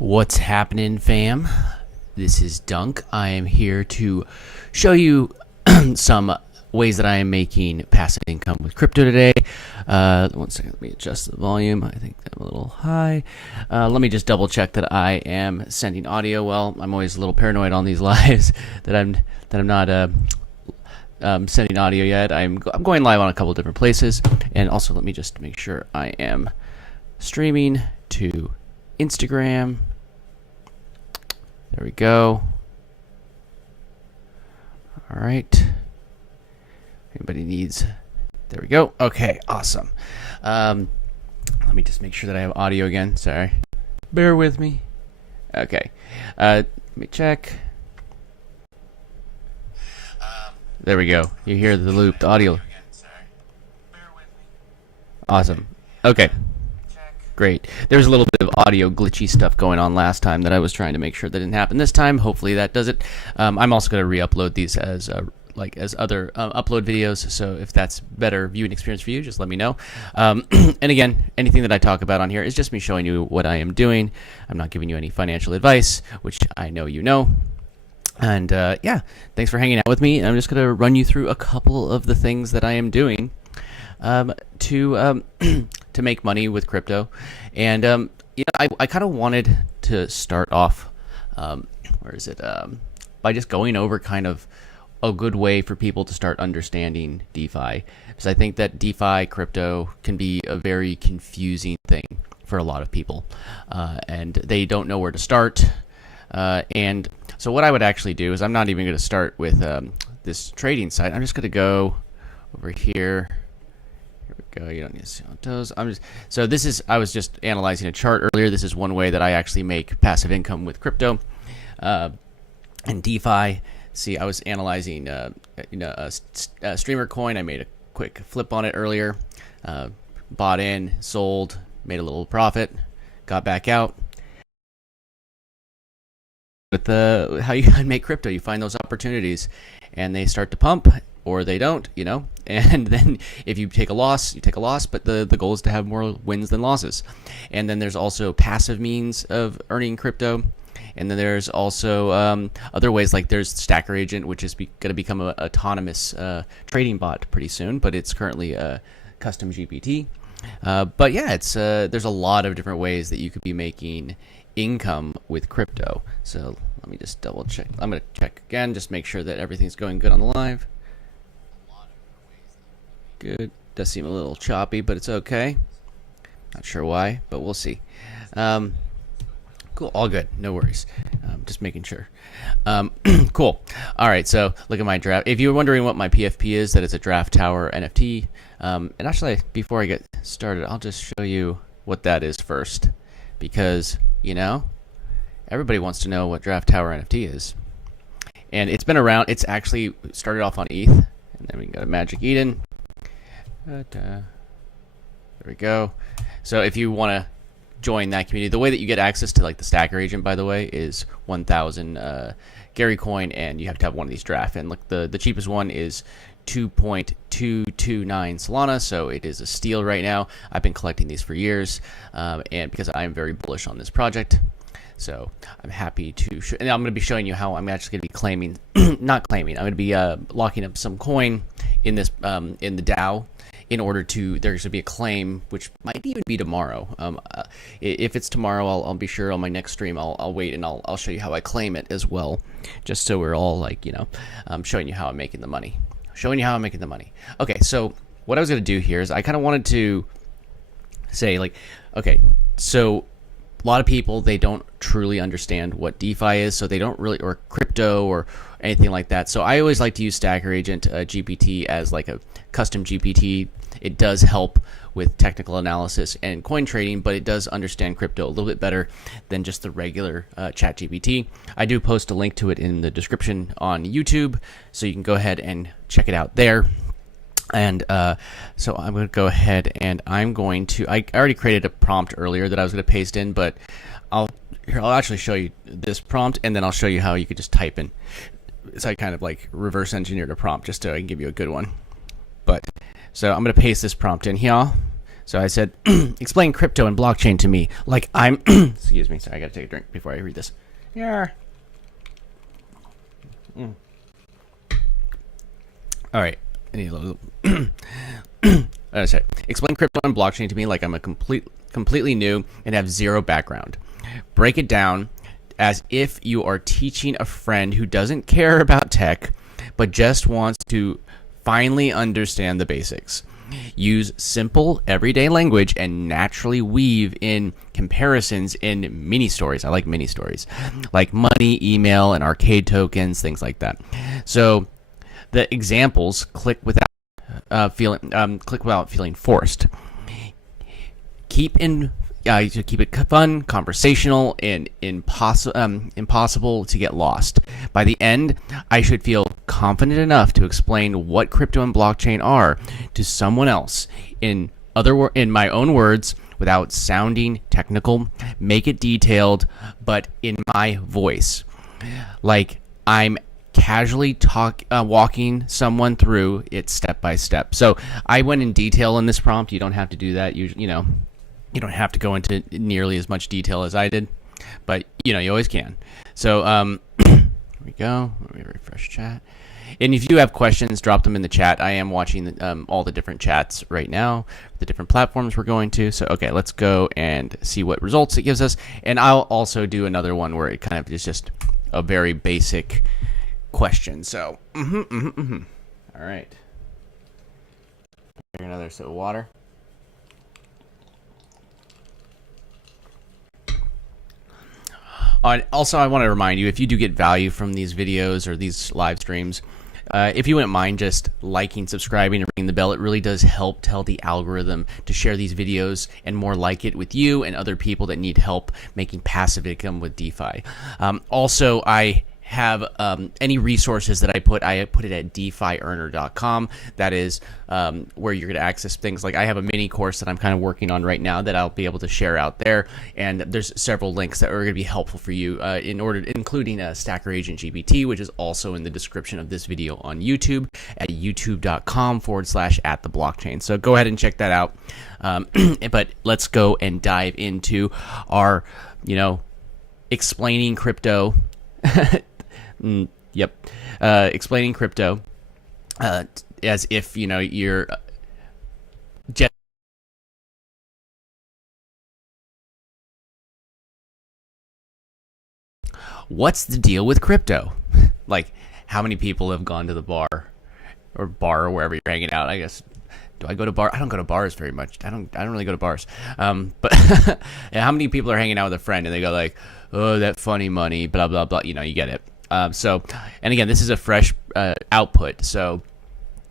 What's happening, fam? This is Dunk. I am here to show you some ways that I am making passive income with crypto today. One second, let me adjust the volume. I think I'm a little high. Let me just double check that I am sending audio. Well, I'm always a little paranoid on these lives that I'm not sending audio yet. I'm going live on a couple different places, and also let me just make sure I am streaming to Instagram. There we go. All right. Anybody needs? There we go. Okay, awesome. Let me just make sure that I have audio again. Sorry. Bear with me. Okay. Let me check. There we go. You hear the looped audio. Awesome. Okay. Great. There's a little bit of audio glitchy stuff going on last time that I was trying to make sure that didn't happen this time. Hopefully that does it. I'm also going to re-upload these as other upload videos. So if that's better viewing experience for you, just let me know. And again, anything that I talk about on here is just me showing you what I am doing. I'm not giving you any financial advice, which I know you know. And yeah, thanks for hanging out with me. I'm just going to run you through a couple of the things that I am doing to make money with crypto. And I kind of wanted to start off by just going over kind of a good way for people to start understanding DeFi, because I think that DeFi crypto can be a very confusing thing for a lot of people, and they don't know where to start. And so what I would actually do is, I'm not even going to start with this trading site. I'm just going to go over here. Go. You don't need to see on toes. I was just analyzing a chart earlier. This is one way that I actually make passive income with crypto and DeFi. See, I was analyzing a streamer coin. I made a quick flip on it earlier. Bought in, sold, made a little profit, got back out. With how you make crypto, you find those opportunities, and they start to pump, or they don't, and then if you take a loss, you take a loss, but the goal is to have more wins than losses. And then there's also passive means of earning crypto, and then there's also other ways, like there's Stacker Agent, which is going to become an autonomous trading bot pretty soon, but it's currently a custom GPT. But yeah, there's a lot of different ways that you could be making income with crypto. So let me just double check. I'm going to check again, just make sure that everything's going good on the live. Good. Does seem a little choppy, but it's okay. Not sure why, but we'll see. Cool. All good. No worries. Just making sure. Cool. All right. So look at my draft. If you're wondering what my PFP is, that is a Draft Tower NFT. And actually, before I get started, I'll just show you what that is first, because everybody wants to know what Draft Tower NFT is. And it's been around. It's actually started off on ETH, and then we can go to Magic Eden. There we go. So if you want to join that community, the way that you get access to like the Stacker Agent, by the way, is 1,000 Gary coin, and you have to have one of these draft. And look, the cheapest one is 2.229 Solana, so it is a steal right now. I've been collecting these for years, and because I am very bullish on this project. So I'm happy to and I'm going to be showing you how I'm actually going to be claiming, not claiming, I'm going to be locking up some coin in this in the DAO, in order to, there's going to be a claim, which might even be tomorrow. If it's tomorrow, I'll be sure on my next stream, I'll wait and I'll show you how I claim it as well, just so we're all like, showing you how I'm making the money. Okay, so what I was going to do here is I kind of wanted to say, like, okay, so a lot of people, they don't truly understand what DeFi is, so they don't really, or crypto or anything like that. So I always like to use Stacker Agent GPT as like a custom GPT. It does help with technical analysis and coin trading, but it does understand crypto a little bit better than just the regular chat GPT. I do post a link to it in the description on YouTube, so you can go ahead and check it out there. And so I'm going to go ahead and I already created a prompt earlier that I was going to paste in, but I'll actually show you this prompt, and then I'll show you how you could just type in. So I kind of like reverse engineered a prompt just so I can give you a good one. So I'm going to paste this prompt in here. So I said, explain crypto and blockchain to me like I'm, excuse me, sorry, I gotta take a drink before I read this. Yeah. All right. I need a little. Sorry. Explain crypto and blockchain to me like I'm a completely new and have zero background. Break it down as if you are teaching a friend who doesn't care about tech, but just wants to finally understand the basics. Use simple, everyday language and naturally weave in comparisons in mini stories. I like mini stories, like money, email, and arcade tokens, things like that. So the examples click without feeling forced. Keep it fun, conversational, and impossible to get lost. By the end, I should feel confident enough to explain what crypto and blockchain are to someone else in my own words without sounding technical. Make it detailed, but in my voice, like I'm casually walking someone through it step by step. So I went in detail in this prompt. You don't have to do that. You don't have to go into nearly as much detail as I did, but you always can. So here we go. Let me refresh chat. And if you have questions, drop them in the chat. I am watching all the different chats right now, the different platforms we're going to. So okay, let's go and see what results it gives us. And I'll also do another one where it kind of is just a very basic question. So all right. Here, another sip of water. Also, I want to remind you, if you do get value from these videos or these live streams, if you wouldn't mind just liking, subscribing, and ringing the bell, it really does help tell the algorithm to share these videos and more like it with you and other people that need help making passive income with DeFi. Also, I have any resources that I put it at DeFiEarner.com. That is where you're going to access things like I have a mini course that I'm kind of working on right now that I'll be able to share out there, and there's several links that are going to be helpful for you including Stacker Agent GPT, which is also in the description of this video on YouTube at youtube.com/@theblockchain. So go ahead and check that out. But let's go and dive into our explaining crypto. Explaining crypto as if you're just what's the deal with crypto? Like, how many people have gone to the bar or wherever you're hanging out? I guess. Do I go to bar? I don't go to bars very much. I don't really go to bars. But yeah, how many people are hanging out with a friend and they go like, oh, that funny money, blah blah blah. You get it. So, and again, this is a fresh output. So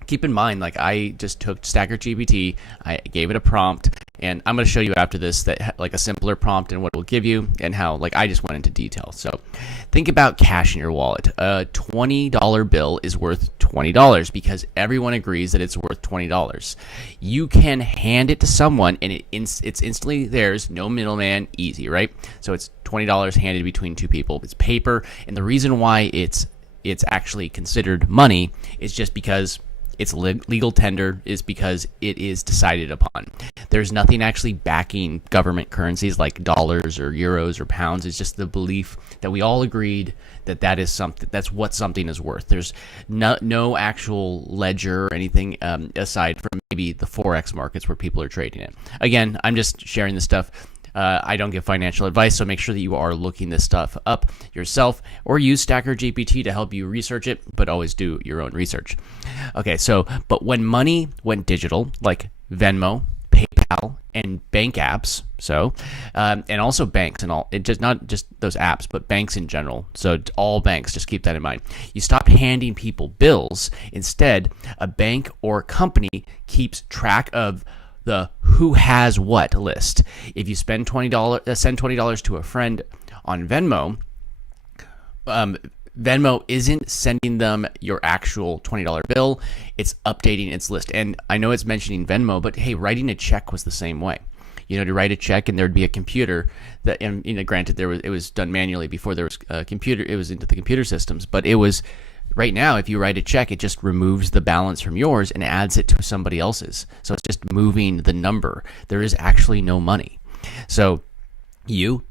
keep in mind, like I just took Stacker GPT, I gave it a prompt, and I'm going to show you after this that like a simpler prompt and what it will give you and how like I just went into detail. So think about cash in your wallet. A $20 bill is worth $20 because everyone agrees that it's worth $20. You can hand it to someone and it's instantly theirs, no middleman, easy, right? So it's $20 handed between two people. It's paper, and the reason why it's actually considered money is just because it's legal tender, is because it is decided upon. There's nothing actually backing government currencies like dollars or euros or pounds. It's just the belief that we all agreed that is something. That's what something is worth. There's no actual ledger or anything aside from maybe the Forex markets where people are trading it. Again, I'm just sharing this stuff. I don't give financial advice, so make sure that you are looking this stuff up yourself or use Stacker GPT to help you research it, but always do your own research. Okay, but when money went digital, like Venmo, PayPal, and bank apps, and also banks and all, it just not just those apps, but banks in general. So all banks, just keep that in mind. You stop handing people bills. Instead, a bank or company keeps track of the who has what list. If you send $20 to a friend on Venmo, Venmo isn't sending them your actual $20 bill. It's updating its list. And I know it's mentioning Venmo, but hey, writing a check was the same way. To write a check and there'd be a computer that, and granted, it was done manually before there was a computer. It was into the computer systems, but it was Right now, if you write a check, it just removes the balance from yours and adds it to somebody else's. So it's just moving the number. There is actually no money. So you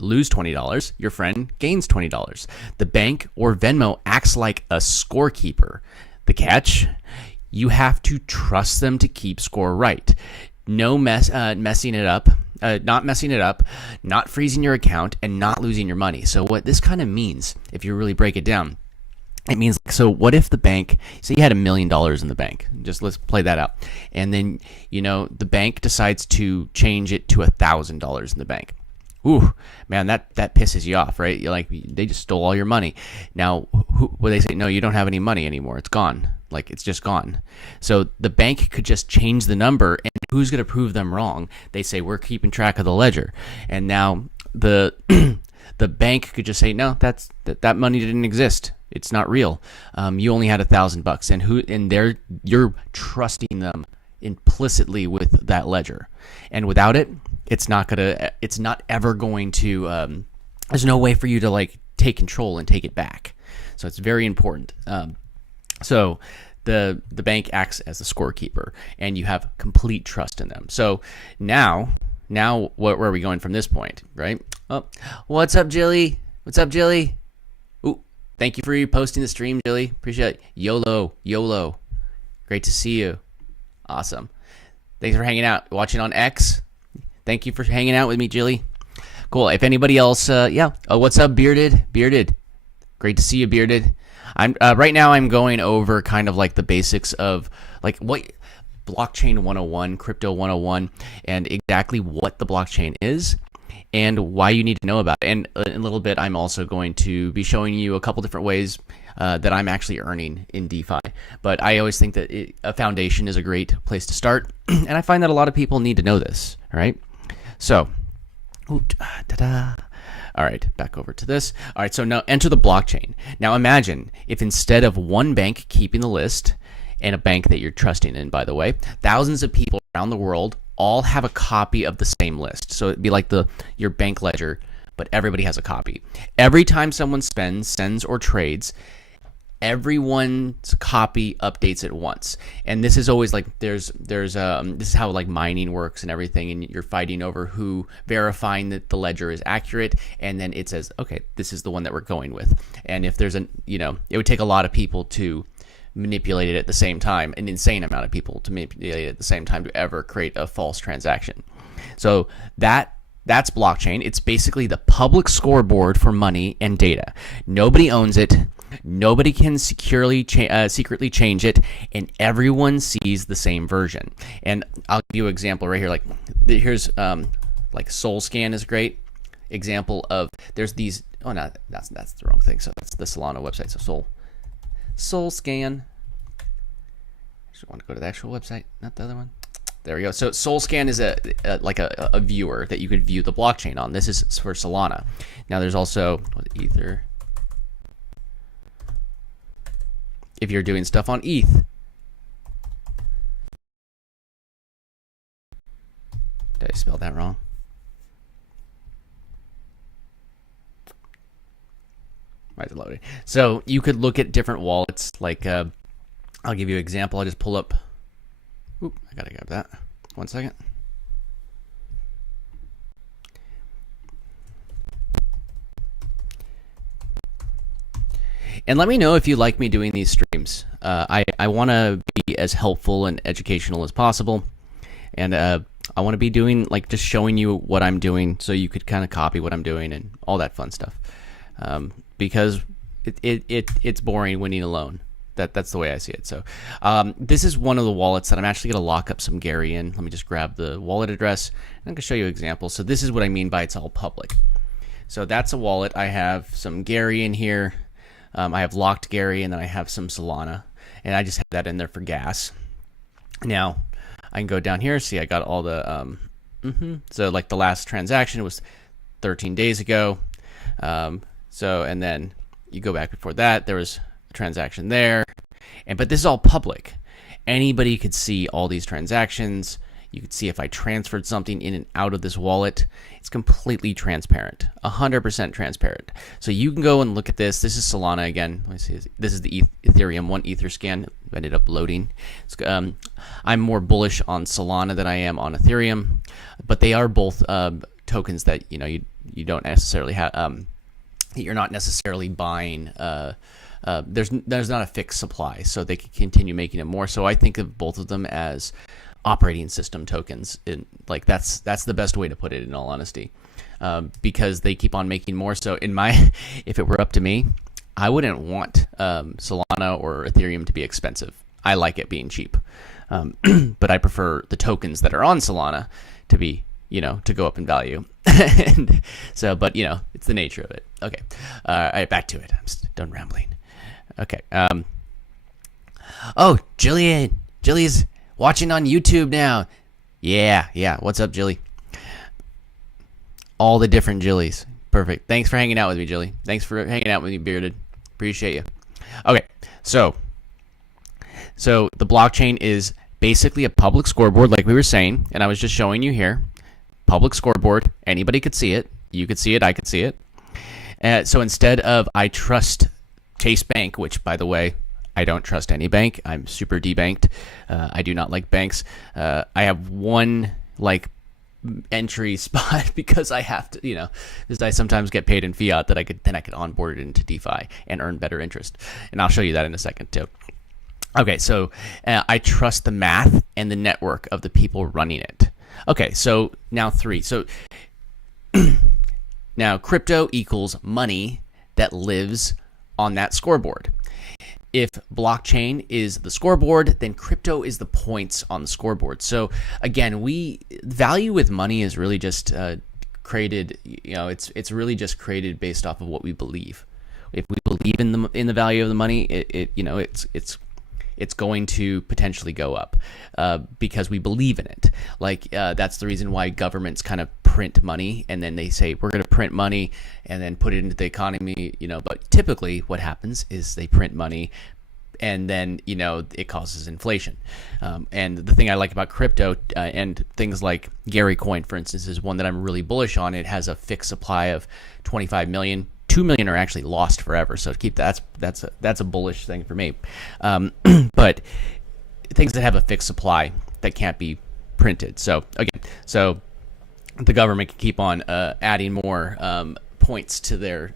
lose $20, your friend gains $20. The bank or Venmo acts like a scorekeeper. The catch? You have to trust them to keep score right. No messing it up, not freezing your account, and not losing your money. So what this kind of means, if you really break it down, it means, so what if the bank, say you had $1 million in the bank, just let's play that out. And then, the bank decides to change it to $1,000 in the bank. Ooh, man, that pisses you off, right? You're like, they just stole all your money. Now, they say, no, you don't have any money anymore. It's gone. Like, it's just gone. So the bank could just change the number, and who's going to prove them wrong? They say, we're keeping track of the ledger. And now the the bank could just say, no, that money didn't exist. It's not real. You only had $1,000, and you're trusting them implicitly with that ledger, and without it, it's not ever going to. There's no way for you to like take control and take it back. So it's very important. So the bank acts as the scorekeeper, and you have complete trust in them. So now where are we going from this point, right? Oh, what's up, Jilly? What's up, Jilly? Ooh, thank you for posting the stream, Jilly. Appreciate it. YOLO. Great to see you. Awesome. Thanks for hanging out, watching on X. Thank you for hanging out with me, Jilly. Cool. If anybody else, yeah. Oh, what's up, Bearded? Great to see you, Bearded. I'm right now. I'm going over kind of like the basics of like what blockchain 101, crypto 101, and exactly what the blockchain is and why you need to know about it. And in a little bit, I'm also going to be showing you a couple different ways that I'm actually earning in DeFi. But I always think that a foundation is a great place to start, and I find that a lot of people need to know this. All right, so. All right, back over to this. All right, so now enter the blockchain. Now imagine if instead of one bank keeping the list, and a bank that you're trusting in, by the way, thousands of people around the world all have a copy of the same list. So it'd be like your bank ledger, but everybody has a copy. Every time someone spends, sends, or trades, everyone's copy updates at once. And this is always like this is how like mining works and everything, and you're fighting over who verifying that the ledger is accurate, and then it says, okay, this is the one that we're going with. And if there's it would take a lot of people to manipulate it at the same time, an insane amount of people to manipulate it at the same time to ever create a false transaction. So that's blockchain. It's basically the public scoreboard for money and data. Nobody owns it. Nobody can secretly change it, and everyone sees the same version. And I'll give you an example right here. Like here's like SolScan is a great example of. There's these. Oh no, that's the wrong thing. So that's the Solana website. So SolScan. I just want to go to the actual website, not the other one. There we go. So SolScan is a viewer that you could view the blockchain on. This is for Solana. Now there's also Ether. If you're doing stuff on ETH. Did I spell that wrong? Why is it loading? So you could look at different wallets. Like I'll give you an example. I'll just pull up. Oop, I gotta grab that. 1 second. And let me know if you like me doing these streams. I want to be as helpful and educational as possible. And I want to be doing, like, just showing you what I'm doing so you could kind of copy what I'm doing and all that fun stuff. Because it's boring winning alone. That's the way I see it. So this is one of the wallets that I'm actually going to lock up some Gary in. Let me just grab the wallet address. And I'm going to show you an example. So this is what I mean by it's all public. So that's a wallet. I have some Gary in here. I have locked Gary, and then I have some Solana, and I just have that in there for gas. Now, I can go down here. See, I got all the, so like the last transaction was 13 days ago. And then you go back before that, there was a transaction there, but this is all public. Anybody could see all these transactions. You can see if I transferred something in and out of this wallet. It's completely transparent, 100% transparent. So you can go and look at this. This is Solana again. Let me see. This is the Ethereum 1 Etherscan. It ended up loading. I'm more bullish on Solana than I am on Ethereum, but they are both tokens that you don't necessarily have. You're not necessarily buying. There's not a fixed supply, so they can continue making it more. So I think of both of them as operating system tokens. That's the best way to put it, in all honesty, because they keep on making more. So if it were up to me, I wouldn't want Solana or Ethereum to be expensive. I like it being cheap, but I prefer the tokens that are on Solana to be to go up in value. And so, but it's the nature of it. Okay, all right, back to it. I'm done rambling. Okay. Oh, Jilly's watching on YouTube now. Yeah. What's up, Jilly? All the different Jillies. Perfect. Thanks for hanging out with me, Jilly. Thanks for hanging out with me, Bearded. Appreciate you. Okay, so the blockchain is basically a public scoreboard, like we were saying, and I was just showing you here. Public scoreboard. Anybody could see it. You could see it. I could see it. So instead of I trust Chase Bank, which, by the way, I don't trust any bank. I'm super debanked. I do not like banks. I have one entry spot because I have to, because I sometimes get paid in fiat that I could onboard it into DeFi and earn better interest. And I'll show you that in a second too. Okay, so I trust the math and the network of the people running it. Okay, so now 3. So now crypto equals money that lives on that scoreboard. If blockchain is the scoreboard, then crypto is the points on the scoreboard. So again, value with money is really just created. It's really just created based off of what we believe. If we believe in the value of the money, it's going to potentially go up because we believe in it. That's the reason why governments kind of print money, and then they say we're going to print money and then put it into the economy. But typically what happens is they print money and then it causes inflation. And the thing I like about crypto and things like Gary Coin, for instance, is one that I'm really bullish on. It has a fixed supply of 25 million. 2 million are actually lost forever, so keep that's a bullish thing for me. But things that have a fixed supply that can't be printed. So again, the government can keep on adding more points to their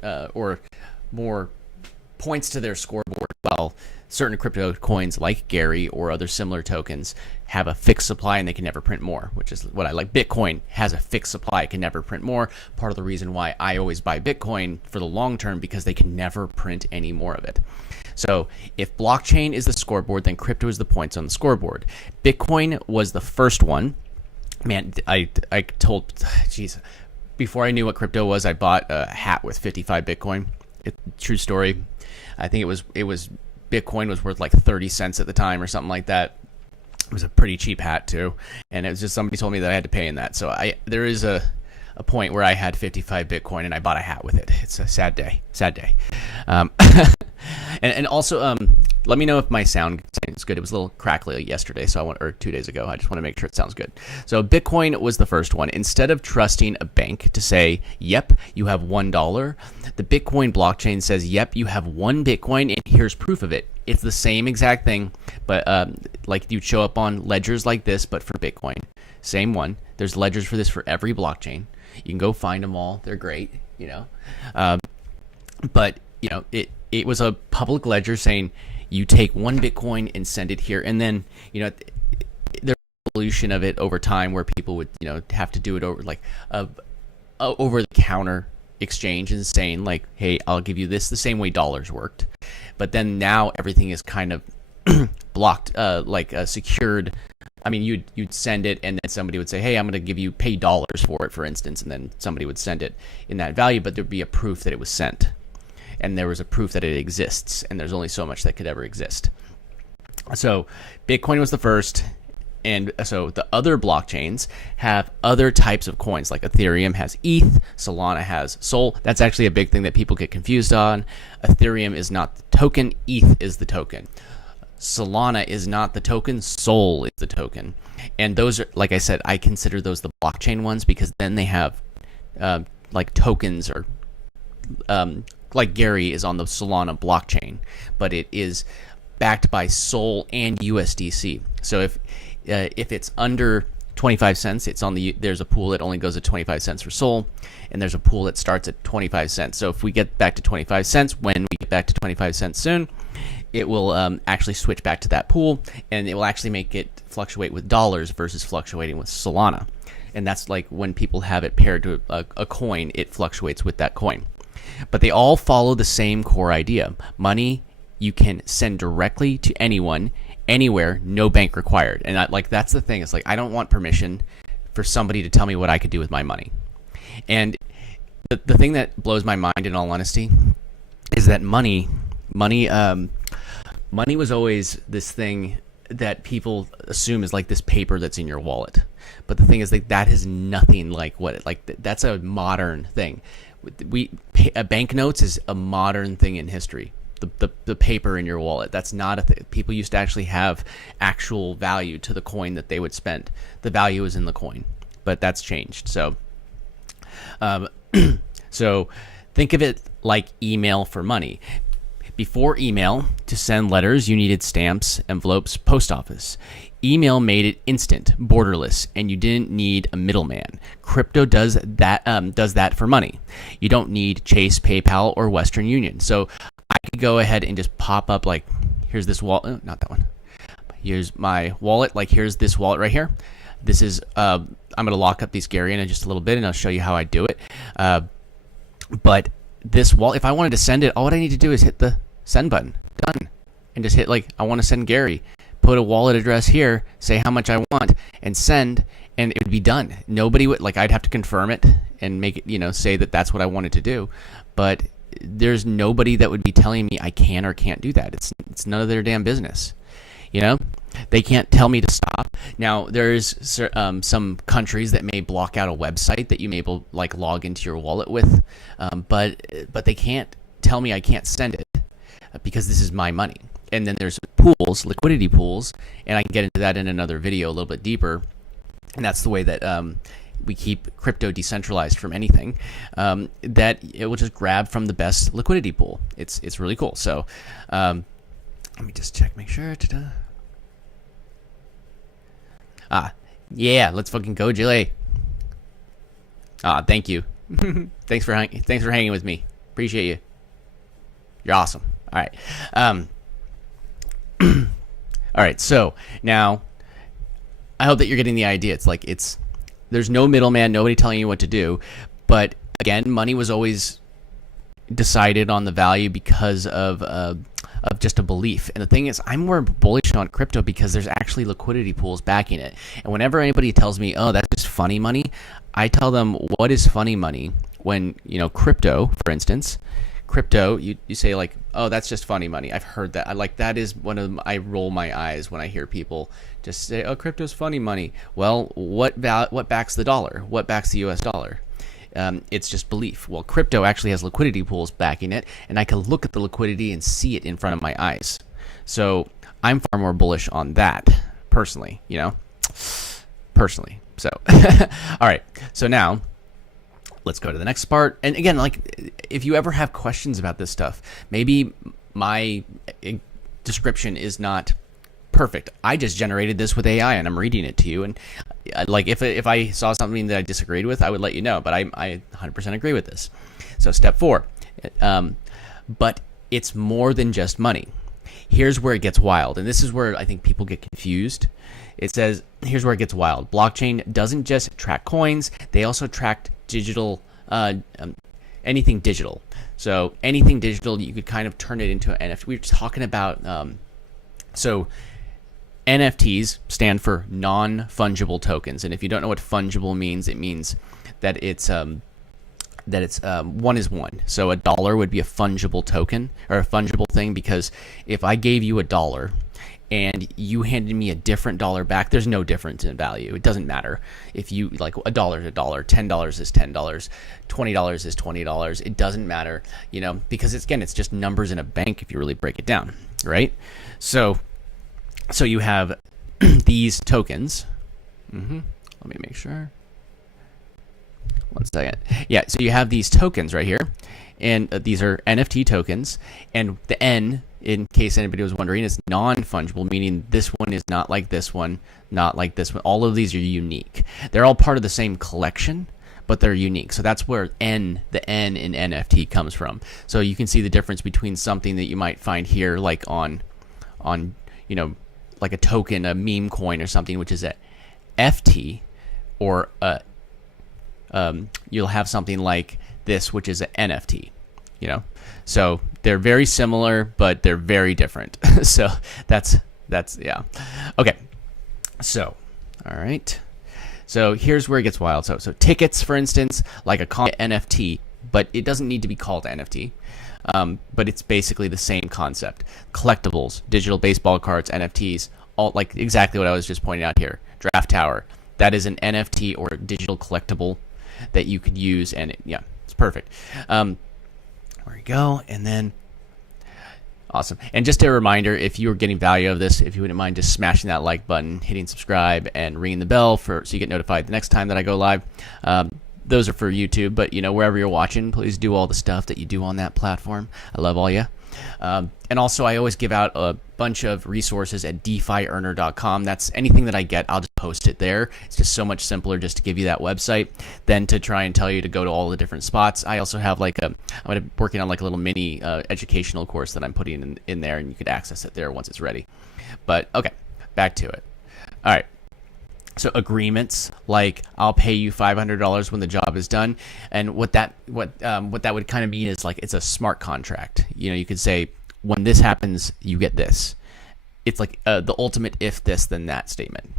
scoreboard. Well, certain crypto coins like Gary or other similar tokens have a fixed supply and they can never print more, which is what I like. Bitcoin has a fixed supply, it can never print more. Part of the reason why I always buy Bitcoin for the long term, because they can never print any more of it. So if blockchain is the scoreboard, then crypto is the points on the scoreboard. Bitcoin was the first one. Man, before I knew what crypto was, I bought a hat with 55 Bitcoin. True story. I think it was Bitcoin was worth like 30 cents at the time or something like that. It was a pretty cheap hat too, and it was just somebody told me that I had to pay in that. So there is a point where I had 55 Bitcoin and I bought a hat with it. It's a sad day. And also, let me know if my sound is good. It was a little crackly yesterday, or 2 days ago. I just want to make sure it sounds good. So Bitcoin was the first one. Instead of trusting a bank to say, yep, you have $1, the Bitcoin blockchain says, yep, you have 1 Bitcoin, and here's proof of it. It's the same exact thing, but you'd show up on ledgers like this, but for Bitcoin. Same one. There's ledgers for this for every blockchain. You can go find them all. They're great, but it was a public ledger saying you take 1 Bitcoin and send it here, and then there's evolution of it over time where people would have to do it over over the counter exchange and saying hey, I'll give you this the same way dollars worked. But then now everything is kind of blocked, secured. I mean, you'd send it, and then somebody would say, hey, I'm going to pay dollars for it, for instance, and then somebody would send it in that value, but there'd be a proof that it was sent. And there was a proof that it exists, and there's only so much that could ever exist. So Bitcoin was the first, and so the other blockchains have other types of coins, like Ethereum has ETH, Solana has Sol. That's actually a big thing that people get confused on. Ethereum is not the token, ETH is the token. Solana is not the token. Sol is the token. And those are, like I said, I consider those the blockchain ones because then they have like tokens or like Gary is on the Solana blockchain, but it is backed by Sol and USDC. So if it's under 25 cents, it's on there's a pool that only goes at 25 cents for Sol, and there's a pool that starts at 25 cents. So if we get back to 25 cents, when we get back to 25 cents soon, it will actually switch back to that pool, and it will actually make it fluctuate with dollars versus fluctuating with Solana. And that's like when people have it paired to a coin, it fluctuates with that coin. But they all follow the same core idea. Money you can send directly to anyone, anywhere, no bank required. And that's the thing. It's like I don't want permission for somebody to tell me what I could do with my money. And the thing that blows my mind, in all honesty, is that money was always this thing that people assume is like this paper that's in your wallet. But the thing is, like, that is nothing like that's a modern thing. Banknotes is a modern thing in history. The paper in your wallet, that's not a thing. People used to actually have actual value to the coin that they would spend. The value is in the coin, but that's changed. So so think of it like email for money. Before email, to send letters, you needed stamps, envelopes, post office. Email made it instant, borderless, and you didn't need a middleman. Crypto does that for money. You don't need Chase, PayPal, or Western Union. So I could go ahead and just pop up, like, here's this wallet. Not that one. Here's my wallet. Like, here's this wallet right here. This is, I'm going to lock up these Gary in just a little bit, and I'll show you how I do it. But this wallet, if I wanted to send it, all I need to do is hit the send button. Done. And just hit, like, I want to send Gary. Put a wallet address here, say how much I want, and send, and it would be done. Nobody would, like, I'd have to confirm it and make it, say that that's what I wanted to do. But there's nobody that would be telling me I can or can't do that. It's none of their damn business. They can't tell me to stop. Now, there's some countries that may block out a website that you may log into your wallet with, but they can't tell me I can't send it because this is my money. And then there's pools, liquidity pools, and I can get into that in another video a little bit deeper. And that's the way that we keep crypto decentralized from anything. That it will just grab from the best liquidity pool. It's really cool. So let me just check, make sure. Yeah, let's fucking go, Jilly. Thank you. Thanks for hanging with me. Appreciate you. You're awesome. All right. All right. So now, I hope that you're getting the idea. There's no middleman, nobody telling you what to do. But again, money was always decided on the value because of just a belief. And the thing is, I'm more bullish on crypto because there's actually liquidity pools backing it. And whenever anybody tells me, oh, that's just funny money, I tell them, what is funny money? When, crypto, for instance, you say, like, oh, that's just funny money. I've heard that. That is I roll my eyes when I hear people just say, oh, crypto's funny money. Well, what backs the dollar? What backs the US dollar? It's just belief. Well, crypto actually has liquidity pools backing it, and I can look at the liquidity and see it in front of my eyes. So I'm far more bullish on that, personally, So, all right. So now, let's go to the next part. And again, if you ever have questions about this stuff, maybe my description is not perfect. I just generated this with AI and I'm reading it to you. And if I saw something that I disagreed with, I would let you know. But I 100% agree with this. So step 4. But it's more than just money. Here's where it gets wild. And this is where I think people get confused. It says, here's where it gets wild. Blockchain doesn't just track coins. They also track digital, anything digital. So anything digital, you could kind of turn it into an NFT. We were talking about, so NFTs stand for non-fungible tokens. And if you don't know what fungible means, it means that it's one is one. So $1 would be a fungible token or a fungible thing, because if I gave you $1 and you handed me a different dollar back, there's no difference in value. It doesn't matter if you $1 is $1, $10 is $10, $20 is $20. It doesn't matter, because it's just numbers in a bank if you really break it down, right? So So you have these tokens. Let me make sure. One second. Yeah, so you have these tokens right here, and these are NFT tokens, and the N, in case anybody was wondering, is non-fungible, meaning this one is not like this one, not like this one. All of these are unique. They're all part of the same collection, but they're unique. So that's where the N in NFT comes from. So you can see the difference between something that you might find here, like on like a token, a meme coin or something, which is a FT, or you'll have something like this, which is an NFT. So they're very similar, but they're very different. So that's yeah. Okay. So, all right. So here's where it gets wild. So tickets, for instance, like a NFT, but it doesn't need to be called NFT. But it's basically the same concept. Collectibles, digital baseball cards, NFTs, all like exactly what I was just pointing out here. Draft Tower, that is an NFT or digital collectible that you could use, and it's perfect. There we go, and then awesome. And just a reminder, if you are getting value of this, if you wouldn't mind just smashing that like button, hitting subscribe, and ringing the bell so you get notified the next time that I go live. Those are for YouTube, but wherever you're watching, please do all the stuff that you do on that platform. I love all you. And also, I always give out a bunch of resources at DeFiEarner.com. That's anything that I get, I'll just post it there. It's just so much simpler just to give you that website than to try and tell you to go to all the different spots. I also have I'm working on like a little mini educational course that I'm putting in there, and you could access it there once it's ready. But okay, back to it. All right. So agreements, like I'll pay you $500 when the job is done, and what that would kind of mean is like it's a smart contract. You could say when this happens, you get this. It's like the ultimate if this then that statement.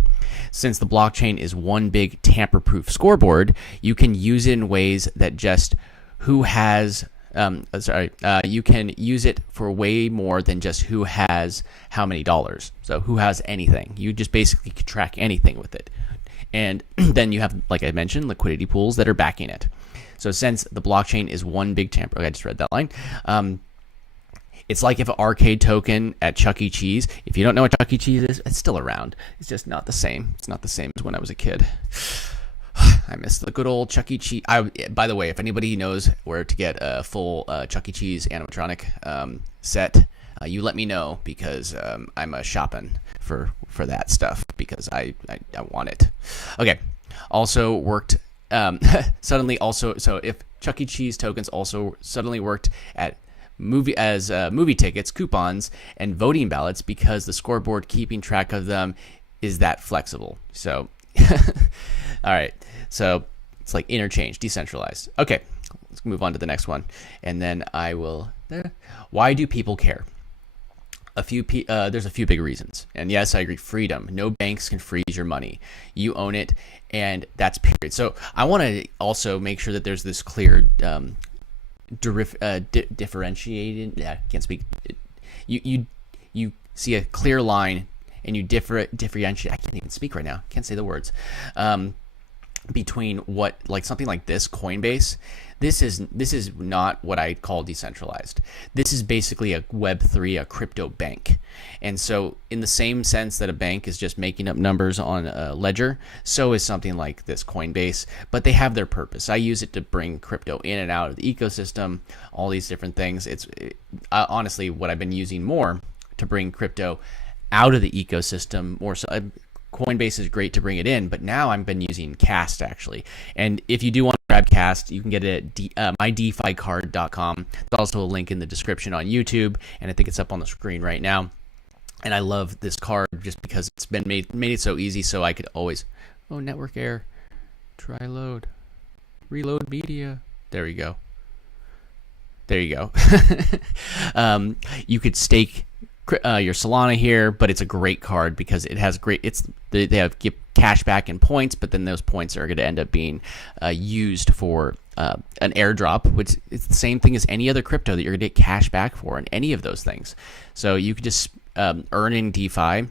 Since the blockchain is one big tamper-proof scoreboard, you can use it in ways that just you can use it for way more than just who has how many dollars. So who has anything. You just basically can track anything with it. And then you have, like I mentioned, liquidity pools that are backing it. So since the blockchain is one big tamper, okay, I just read that line. It's like if an arcade token at Chuck E. Cheese, if you don't know what Chuck E. Cheese is, it's still around. It's just not the same. It's not the same as when I was a kid. I miss the good old Chuck E. Cheese. By the way, if anybody knows where to get a full Chuck E. Cheese animatronic set, you let me know, because I'm shopping for that stuff because I want it. Okay. Also worked suddenly. Also, so if Chuck E. Cheese tokens also suddenly worked at movie tickets, coupons, and voting ballots, because the scoreboard keeping track of them is that flexible. So, all right. So it's like interchange, decentralized. Okay, let's move on to the next one, and then I will. Why do people care? There's a few big reasons, and yes, I agree. Freedom. No banks can freeze your money. You own it, and that's period. So I want to also make sure that there's this clear differentiated. Yeah, can't speak. You see a clear line, and you differentiate. I can't even speak right now. Can't say the words. Between what, like something like this, Coinbase, this is not what I call decentralized. This is basically a Web3, a crypto bank. And so in the same sense that a bank is just making up numbers on a ledger, so is something like this Coinbase, but they have their purpose. I use it to bring crypto in and out of the ecosystem, all these different things. It's honestly what I've been using more to bring crypto out of the ecosystem more so. Coinbase is great to bring it in, but now I've been using Cast actually. And if you do want to grab Cast, you can get it at mydeficard.com. There's also a link in the description on YouTube, and I think it's up on the screen right now. And I love this card just because it's been made it so easy, so I could always network error, try load, reload media. There you go. You could stake your Solana here, but it's a great card because it has they have cash back and points, but then those points are going to end up being used for an airdrop, which is the same thing as any other crypto that you're going to get cash back for in any of those things. So you could just earn in DeFi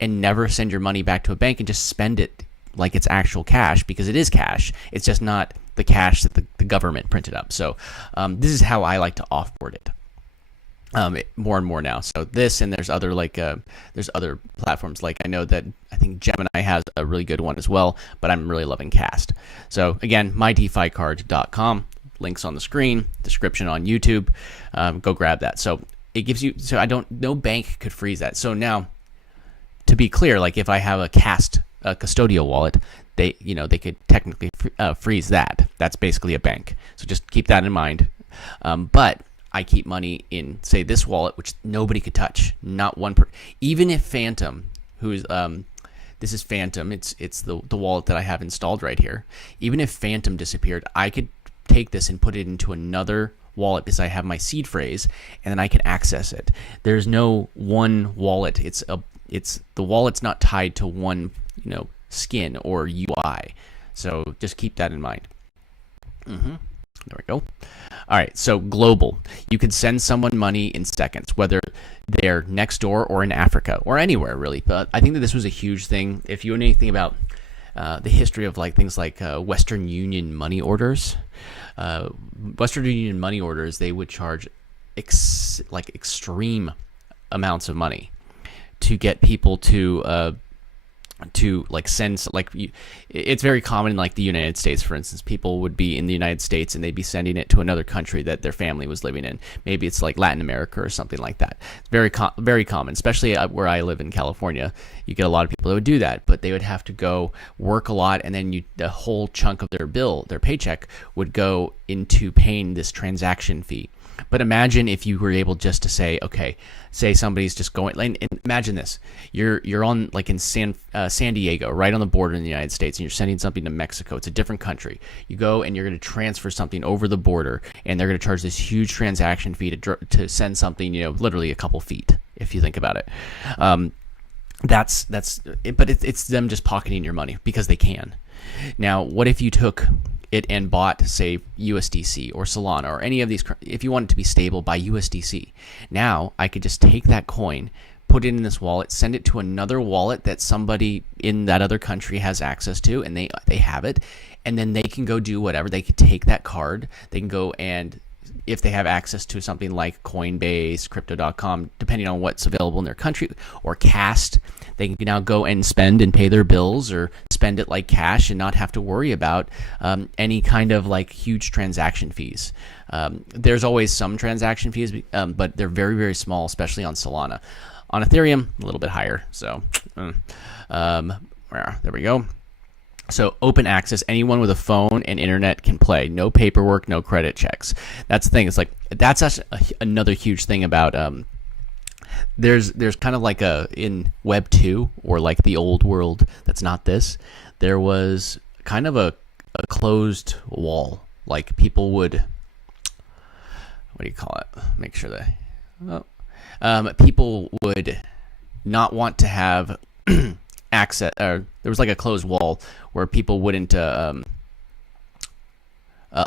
and never send your money back to a bank and just spend it like it's actual cash, because it is cash. It's just not the cash that the government printed up. So this is how I like to offboard it. more and more now. So this, and there's other there's other platforms, like I think Gemini has a really good one as well, but I'm really loving Cast. So again, mydeficard.com, links on the screen, description on YouTube. Go grab that. So it gives you, no bank could freeze that. So now, to be clear, like if I have a Cast custodial wallet, they could technically freeze that. That's basically a bank. So just keep that in mind. But I keep money in, say, this wallet, which nobody could touch. Not one even if Phantom, who's this is Phantom, it's the wallet that I have installed right here. Even if Phantom disappeared, I could take this and put it into another wallet because I have my seed phrase, and then I can access it. There's no one wallet. The wallet's not tied to one skin or UI. So just keep that in mind. There we go. All right, so global. You can send someone money in seconds, whether they're next door or in Africa or anywhere, really. But I think that this was a huge thing. If you know anything about the history of things like Western Union money orders, they would charge extreme amounts of money to get people to send, it's very common in the United States, for instance. People would be in the United States and they'd be sending it to another country that their family was living in. Maybe it's like Latin America or something like that. It's very common, especially where I live in California. You get a lot of people that would do that, but they would have to go work a lot, and then the whole chunk of their paycheck would go into paying this transaction fee. But imagine if you were able just to say, okay, say somebody's just going, and imagine this, you're on in San Diego, right on the border in the United States, and you're sending something to Mexico. It's a different country. You go and you're going to transfer something over the border, and they're going to charge this huge transaction fee to send something, literally a couple feet, if you think about it. But it's them just pocketing your money because they can. Now, what if you took it and bought, say, USDC or Solana or any of these, if you want it to be stable, by USDC. Now I could just take that coin, put it in this wallet, send it to another wallet that somebody in that other country has access to, and they have it, and then they can go do whatever. They could take that card, they can go, and if they have access to something like Coinbase, crypto.com, depending on what's available in their country, or Cast, they can now go and spend and pay their bills, or spend it like cash and not have to worry about any kind of huge transaction fees. There's always some transaction fees, but they're very, very small, especially on Solana. On Ethereum, a little bit higher. So there we go. So open access, anyone with a phone and internet can play. No paperwork, no credit checks. That's the thing. It's that's another huge thing about there's kind of in Web 2, or the old world that's not this, there was kind of a closed wall. People would, what do you call it? Make sure that people would not want to have access, or there was a closed wall where people wouldn't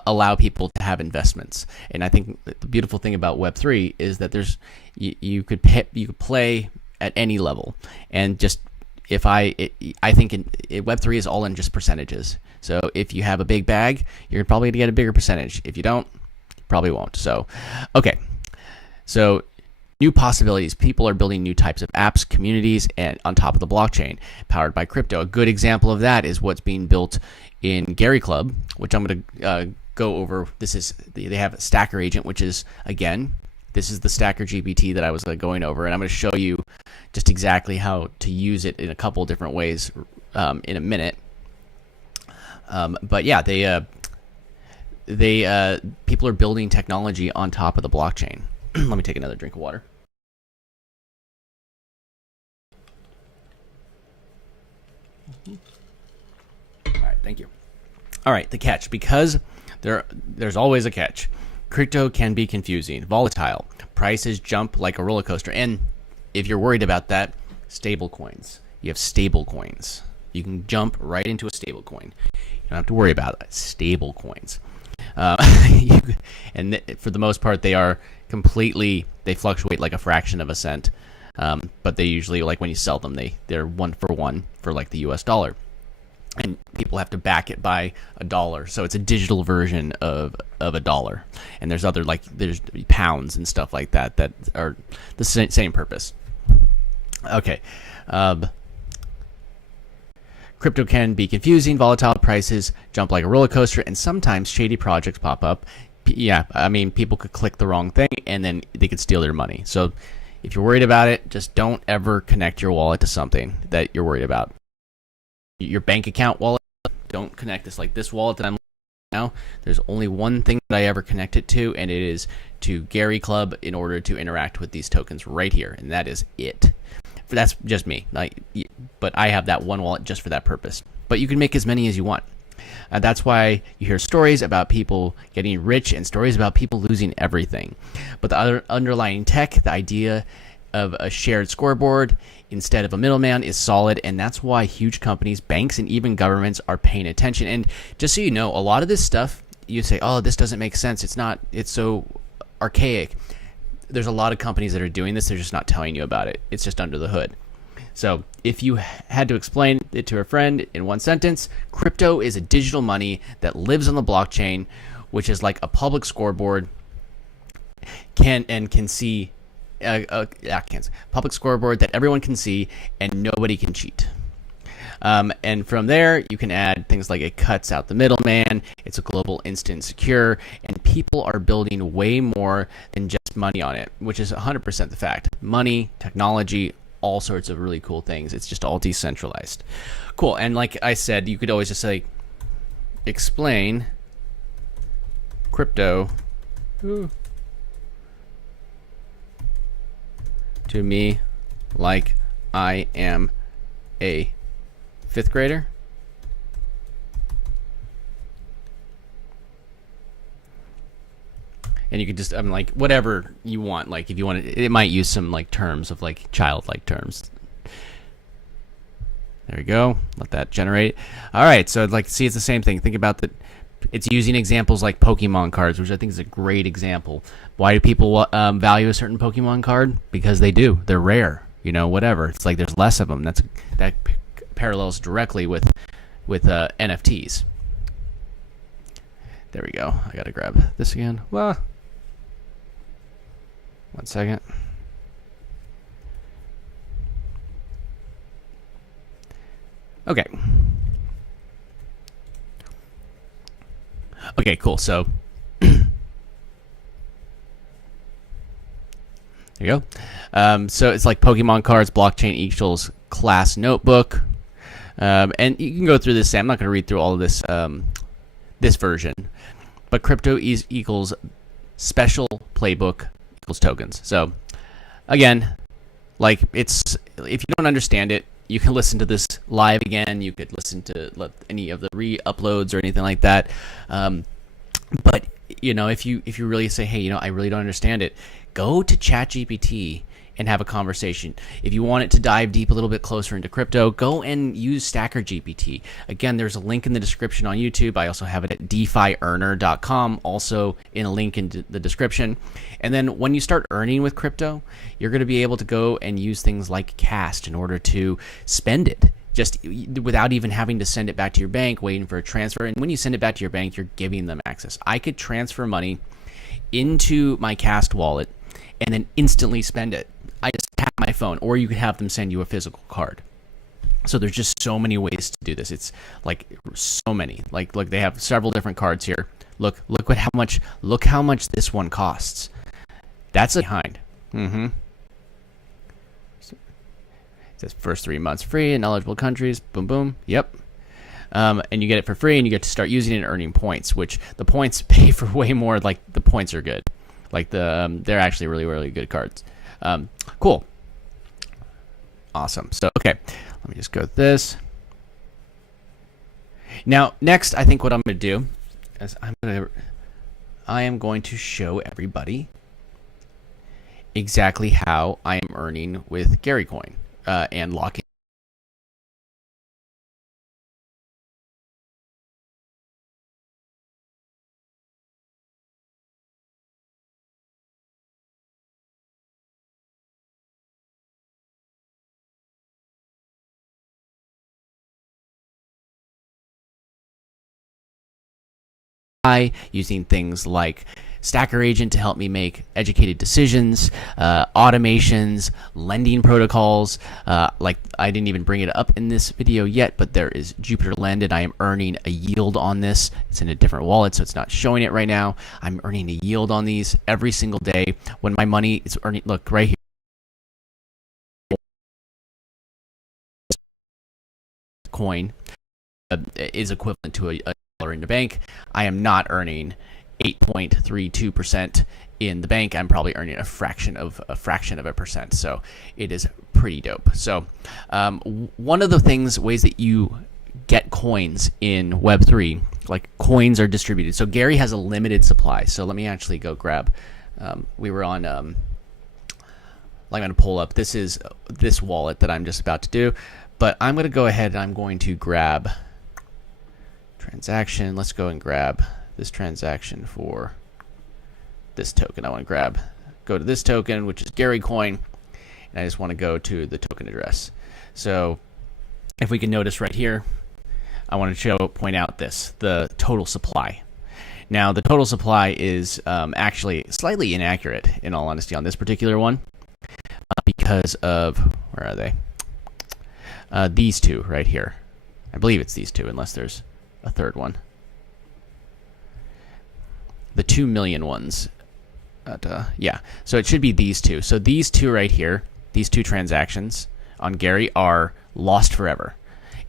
allow people to have investments. And I think the beautiful thing about Web3 is that you could play at any level. And just I think Web3 is all in just percentages. So if you have a big bag, you're probably going to get a bigger percentage. If you don't, you probably won't. So, okay. So new possibilities. People are building new types of apps, communities, and on top of the blockchain, powered by crypto. A good example of that is what's being built in Gary Club, which I'm going to go over. They have a Stacker Agent, which is, again, this is the Stacker GPT that I was going over, and I'm going to show you just exactly how to use it in a couple of different ways in a minute. But yeah, people are building technology on top of the blockchain. Let me take another drink of water. All right, thank you. All right, the catch, because there's always a catch. Crypto can be confusing, volatile. Prices jump like a roller coaster. And if you're worried about that, stable coins. You have stable coins. You can jump right into a stable coin. You don't have to worry about it. Stable coins. And for the most part, they fluctuate like a fraction of a cent. But they usually, when you sell them, they're 1 for 1 for the US dollar. and people have to back it by $1. So it's a digital version of $1. And there's other, like, there's pounds and stuff like that that are the same purpose. Okay. Crypto can be confusing. Volatile prices jump like a roller coaster, and sometimes shady projects pop up. Yeah, I mean, people could click the wrong thing, and then they could steal their money. So if you're worried about it, just don't ever connect your wallet to something that you're worried about. Your bank account wallet, don't connect this. Like this wallet that I'm now, there's only one thing that I ever connect it to, and it is to Gary Club in order to interact with these tokens right here, and that is it. That's just me. But I have that one wallet just for that purpose. But you can make as many as you want. That's why you hear stories about people getting rich and stories about people losing everything. But the other underlying tech, the idea of a shared scoreboard instead of a middleman, is solid, and that's why huge companies, banks, and even governments are paying attention. And just so you know, a lot of this stuff, you say, oh, this doesn't make sense. It's so archaic. There's a lot of companies that are doing this. They're just not telling you about it. It's just under the hood. So if you had to explain it to a friend in one sentence, crypto is a digital money that lives on the blockchain, which is like a public scoreboard, can see public scoreboard that everyone can see and nobody can cheat. And from there, you can add things like it cuts out the middleman, it's a global, instant, secure, and people are building way more than just money on it, which is 100% the fact. Money, technology, all sorts of really cool things. It's just all decentralized. Cool. And like I said, you could always just say, explain crypto to me like I am a fifth grader. And you could just, like, whatever you want. Like, if you want it might use some, like, terms of, like, childlike terms. There we go. Let that generate. All right. So, like, see, it's the same thing. Think about that. It's using examples like Pokemon cards, which I think is a great example. Why do people value a certain Pokemon card? Because they do. They're rare. You know, whatever. It's like there's less of them. That parallels directly with NFTs. There we go. I gotta grab this again. Well, 1 second. Okay. Okay, cool. So there you go. So it's like Pokemon cards, blockchain equals class notebook. And you can go through this. I'm not going to read through all of this this version. But crypto equals special playbook equals tokens. So again, like, it's, if you don't understand it, you can listen to this live again. You could listen to any of the re-uploads or anything like that. But you know, if you really say, hey, you know, I really don't understand it, go to ChatGPT and have a conversation. If you want it to dive deep a little bit closer into crypto, go and use Stacker GPT. Again, there's a link in the description on YouTube. I also have it at DeFiEarner.com, also in a link in the description. And then when you start earning with crypto, you're going to be able to go and use things like Cast in order to spend it, just without even having to send it back to your bank, waiting for a transfer. And when you send it back to your bank, you're giving them access. I could transfer money into my Cast wallet and then instantly spend it. I just tap my phone, or you could have them send you a physical card. So there's just so many ways to do this. It's like so many. Like, look, they have several different cards here. Look how much this one costs. That's behind. It says first 3 months free in eligible countries. Boom, boom. Yep. And you get it for free, and you get to start using it and earning points, which the points pay for way more. Like, the points are good. Like, they're actually really, really good cards. Cool. Awesome. So, okay, let me just go with this. Now, next, I think what I'm going to do is I am going to show everybody exactly how I am earning with GaryCoin and locking. using things like Stacker Agent to help me make educated decisions, automations, lending protocols. Like I didn't even bring it up in this video yet, but there is Jupiter Lend, and I am earning a yield on this. It's in a different wallet, so it's not showing it right now. I'm earning a yield on these every single day when my money is earning. Look right here. Coin is equivalent to a dollar in the bank. I am not earning 8.32% in the bank. I'm probably earning a fraction of a percent. So it is pretty dope. So one of the ways that you get coins in Web3, like coins are distributed. So Gary has a limited supply. So let me actually go grab. We were on. I'm going to pull up. This is this wallet that I'm just about to do. But I'm going to go ahead and I'm going to grab transaction. Let's go and grab this transaction for this token. I want to go to this token, which is Gary Coin, and I just want to go to the token address. So if we can notice right here, I want to point out the total supply. Now the total supply is actually slightly inaccurate, in all honesty, on this particular one because of, where are they? These two right here. I believe it's these two, unless there's a third one. The 2 million ones. Yeah, so it should be these two. So these two right here, these two transactions on Gary are lost forever.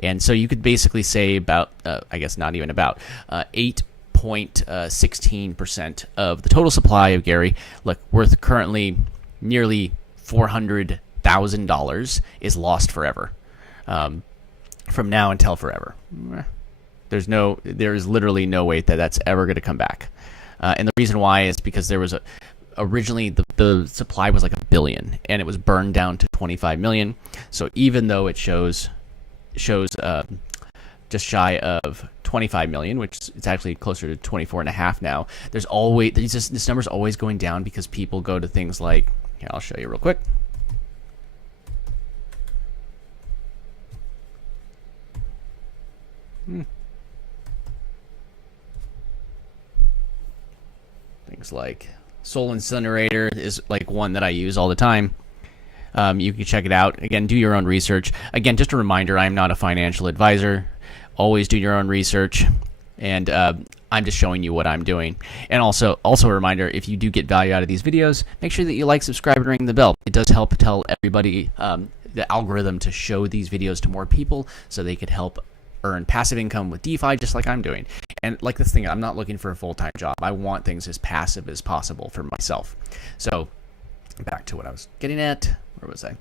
And so you could basically say about, I guess not even about, 8.16% of the total supply of Gary, look, worth currently nearly $400,000 is lost forever. From now until forever. There's literally no way that that's ever going to come back. And the reason why is because there was originally the supply was like 1 billion, and it was burned down to 25 million. So even though it shows just shy of 25 million, which it's actually closer to 24.5 now, there's always this number's always going down because people go to things like, here, I'll show you real quick. Things like Soul Incinerator is like one that I use all the time. You can check it out. Again, do your own research. Again, just a reminder, I'm not a financial advisor. Always do your own research. And I'm just showing you what I'm doing. And also a reminder, if you do get value out of these videos, make sure that you like, subscribe, and ring the bell. It does help tell everybody, the algorithm, to show these videos to more people so they could help earn passive income with DeFi, just like I'm doing. And like this thing, I'm not looking for a full-time job. I want things as passive as possible for myself. So back to what I was getting at. Where was I?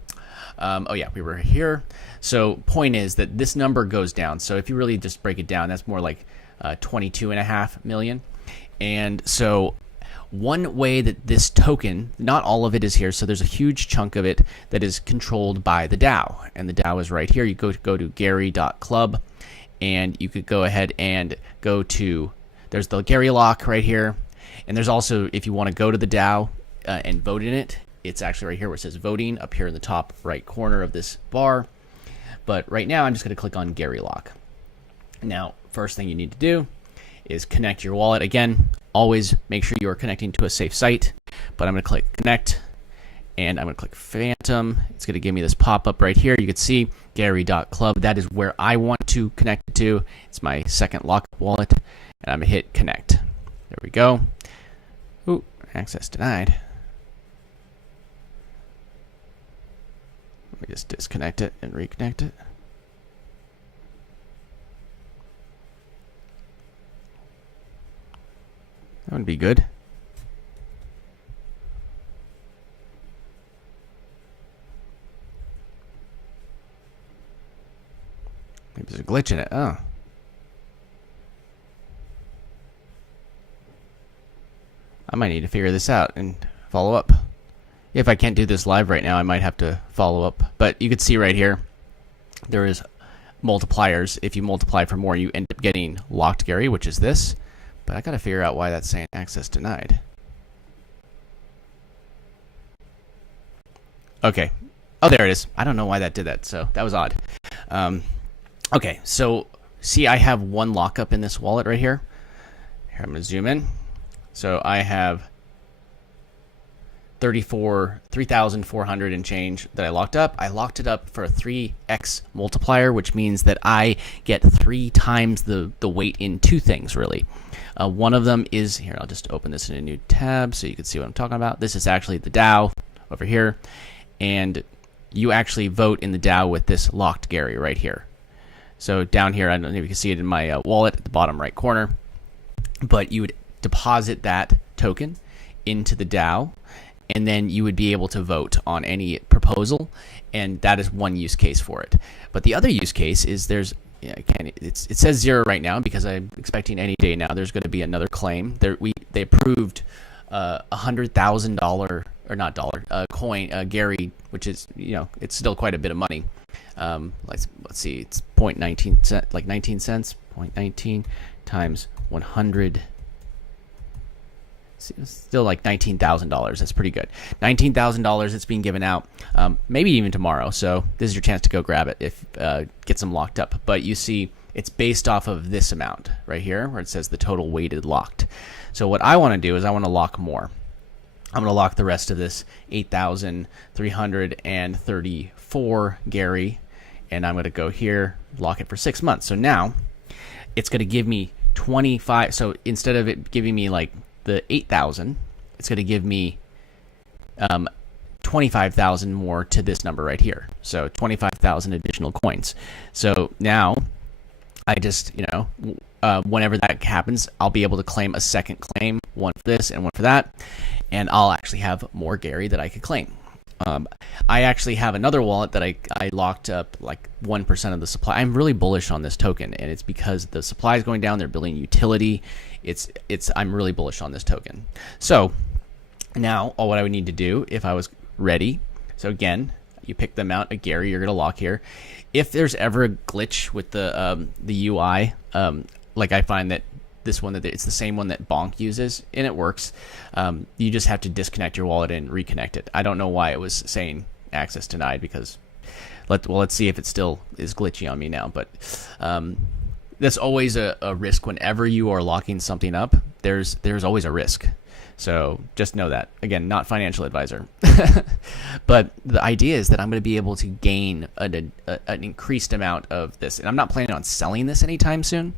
Oh yeah, we were here. So point is that this number goes down. So if you really just break it down, that's more like 22.5 million. And so one way that this token, not all of it is here, so there's a huge chunk of it that is controlled by the DAO. And the DAO is right here. You go to gary.club, and you could go ahead and go to, there's the Gary lock right here. And there's also, if you want to go to the DAO and vote in it, it's actually right here where it says voting up here in the top right corner of this bar. But right now I'm just going to click on Gary lock. Now, first thing you need to do is connect your wallet. Again, always make sure you are connecting to a safe site. But I'm going to click connect, and I'm going to click Phantom. It's going to give me this pop-up right here. You can see Gary.club. That is where I want to connect it to. It's my second lockup wallet. And I'm going to hit connect. There we go. Ooh, access denied. Let me just disconnect it and reconnect it. That would be good. Maybe there's a glitch in it. Oh. I might need to figure this out and follow up. If I can't do this live right now, I might have to follow up. But you can see right here, there is multipliers. If you multiply for more, you end up getting locked Gary, which is this. But I got to figure out why that's saying access denied. Okay. Oh, there it is. I don't know why that did that, so that was odd. Okay, so see, I have one lockup in this wallet right here. Here, I'm going to zoom in. So I have 3,400 and change that I locked up. I locked it up for a 3x multiplier, which means that I get 3 times the weight in 2 things, really. One of them is, here, I'll just open this in a new tab so you can see what I'm talking about. This is actually the DAO over here. And you actually vote in the DAO with this locked Gary right here. So down here, I don't know if you can see it in my wallet at the bottom right corner, but you would deposit that token into the DAO, and then you would be able to vote on any proposal, and that is one use case for it. But the other use case is there's, it says 0 right now because I'm expecting any day now there's going to be another claim. They approved $100,000 or not dollar coin Gary, which is it's still quite a bit of money. Let's see, it's 0.19 cent, like 19 cents, 0.19 times 100. It's still like $19,000. That's pretty good. $19,000 that's being given out, maybe even tomorrow. So this is your chance to go grab it if get some locked up. But you see, it's based off of this amount right here, where it says the total weighted locked. So what I want to do is I want to lock more. I'm going to lock the rest of this 8,334 Gary, and I'm going to go here, lock it for 6 months. So now it's going to give me 25. So instead of it giving me like the 8,000, it's going to give me 25,000 more to this number right here. So 25,000 additional coins. So now I just, whenever that happens, I'll be able to claim a second claim, one for this and one for that, and I'll actually have more Gary that I could claim. I actually have another wallet that I locked up like 1% of the supply. I'm really bullish on this token, and it's because the supply is going down. They're building utility. I'm really bullish on this token. So now all what I would need to do if I was ready. So again, you pick the amount of Gary you're going to lock here. If there's ever a glitch with the UI, like I find that this one, that it's the same one that Bonk uses, and it works. You just have to disconnect your wallet and reconnect it. I don't know why it was saying access denied, because let's see if it still is glitchy on me now. But that's always a risk whenever you are locking something up. There's always a risk. So just know that. Again, not financial advisor. But the idea is that I'm going to be able to gain an increased amount of this, and I'm not planning on selling this anytime soon.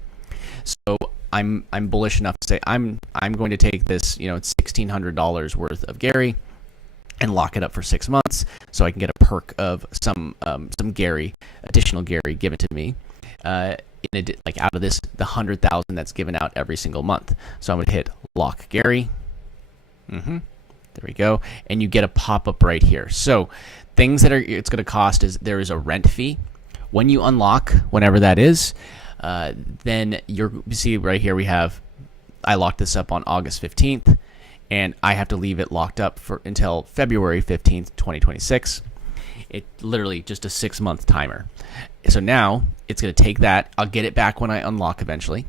So I'm bullish enough to say I'm going to take this, it's $1,600 worth of Gary, and lock it up for 6 months, so I can get a perk of some Gary, additional Gary given to me, like out of this, the 100,000 that's given out every single month. So I'm going to hit lock Gary. There we go, and you get a pop-up right here. So things that it's going to cost is there is a rent fee when you unlock, whenever that is. Then you see right here I locked this up on August 15th, and I have to leave it locked up until February 15th, 2026. It literally just a 6-month timer. So now it's going to take that. I'll get it back when I unlock eventually.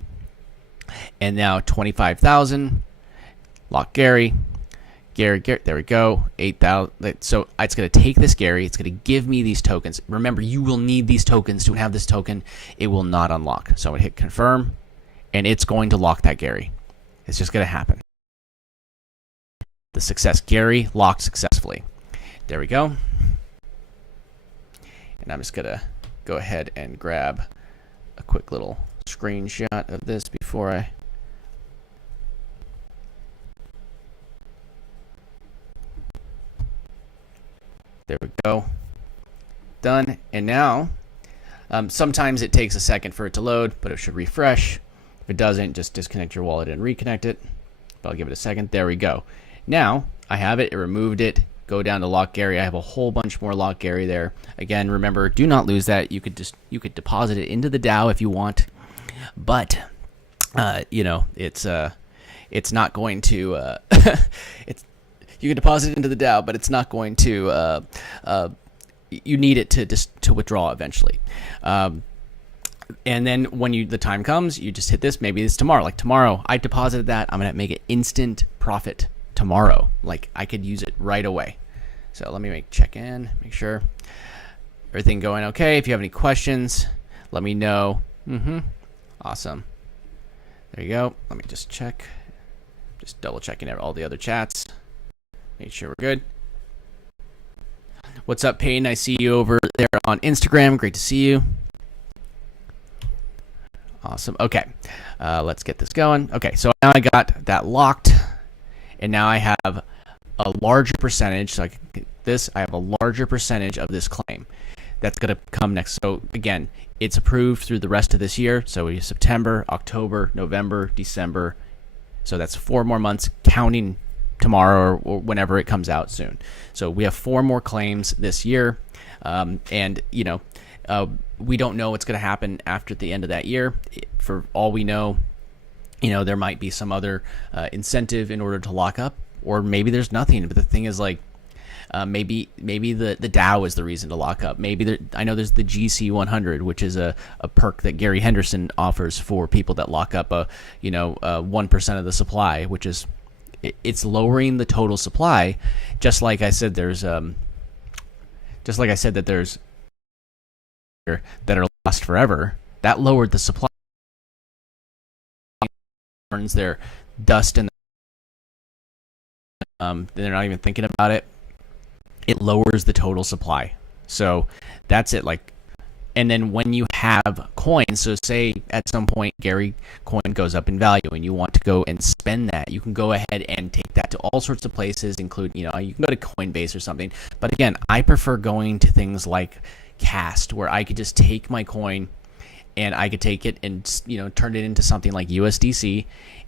And now 25,000, lock Gary, there we go, 8,000. So it's going to take this Gary. It's going to give me these tokens. Remember, you will need these tokens to have this token. It will not unlock. So I'm going to hit confirm, and it's going to lock that Gary. It's just going to happen. The success Gary locked successfully. There we go. And I'm just going to go ahead and grab a quick little screenshot of this before I... There we go. Done. And now, sometimes it takes a second for it to load, but it should refresh. If it doesn't, just disconnect your wallet and reconnect it. But I'll give it a second. There we go. Now, I have it. It removed it. Go down to lock Gary. I have a whole bunch more lock Gary there. Again, remember, do not lose that. You could deposit it into the DAO if you want, but it's not going to. You can deposit it into the DAO, but it's not going to. You need it to withdraw eventually. And then when the time comes, you just hit this. Maybe it's tomorrow. Like tomorrow, I deposited that. I'm gonna make it instant profit tomorrow. Like I could use it right away. So let me check in, make sure everything going okay. If you have any questions, let me know. Awesome. There you go. Let me just check. Just double checking all the other chats. Make sure we're good. What's up, Peyton? I see you over there on Instagram. Great to see you. Awesome. Okay, let's get this going. Okay, so now I got that locked, and now I have a larger percentage. So I have a larger percentage of this claim that's going to come next. So again, it's approved through the rest of this year. So we have September, October, November, December. So that's 4 more months, counting tomorrow or whenever it comes out soon. So we have 4 more claims this year, and we don't know what's going to happen after the end of that year. For all we know, there might be some other incentive in order to lock up, or maybe there's nothing. But the thing is, maybe the DAO is the reason to lock up. I know there's the GC 100, which is a perk that Gary Henderson offers for people that lock up 1% of the supply, which is it's lowering the total supply. Just like I said, there's that there's that are lost forever. That lowered the supply. Burns their dust and they're not even thinking about it. It lowers the total supply. So that's it. And then when you have coins, so say at some point Gary coin goes up in value and you want to go and spend that, you can go ahead and take that to all sorts of places, include, you can go to Coinbase or something. But again, I prefer going to things like Cast, where I could just take my coin and I could take it and turn it into something like USDC,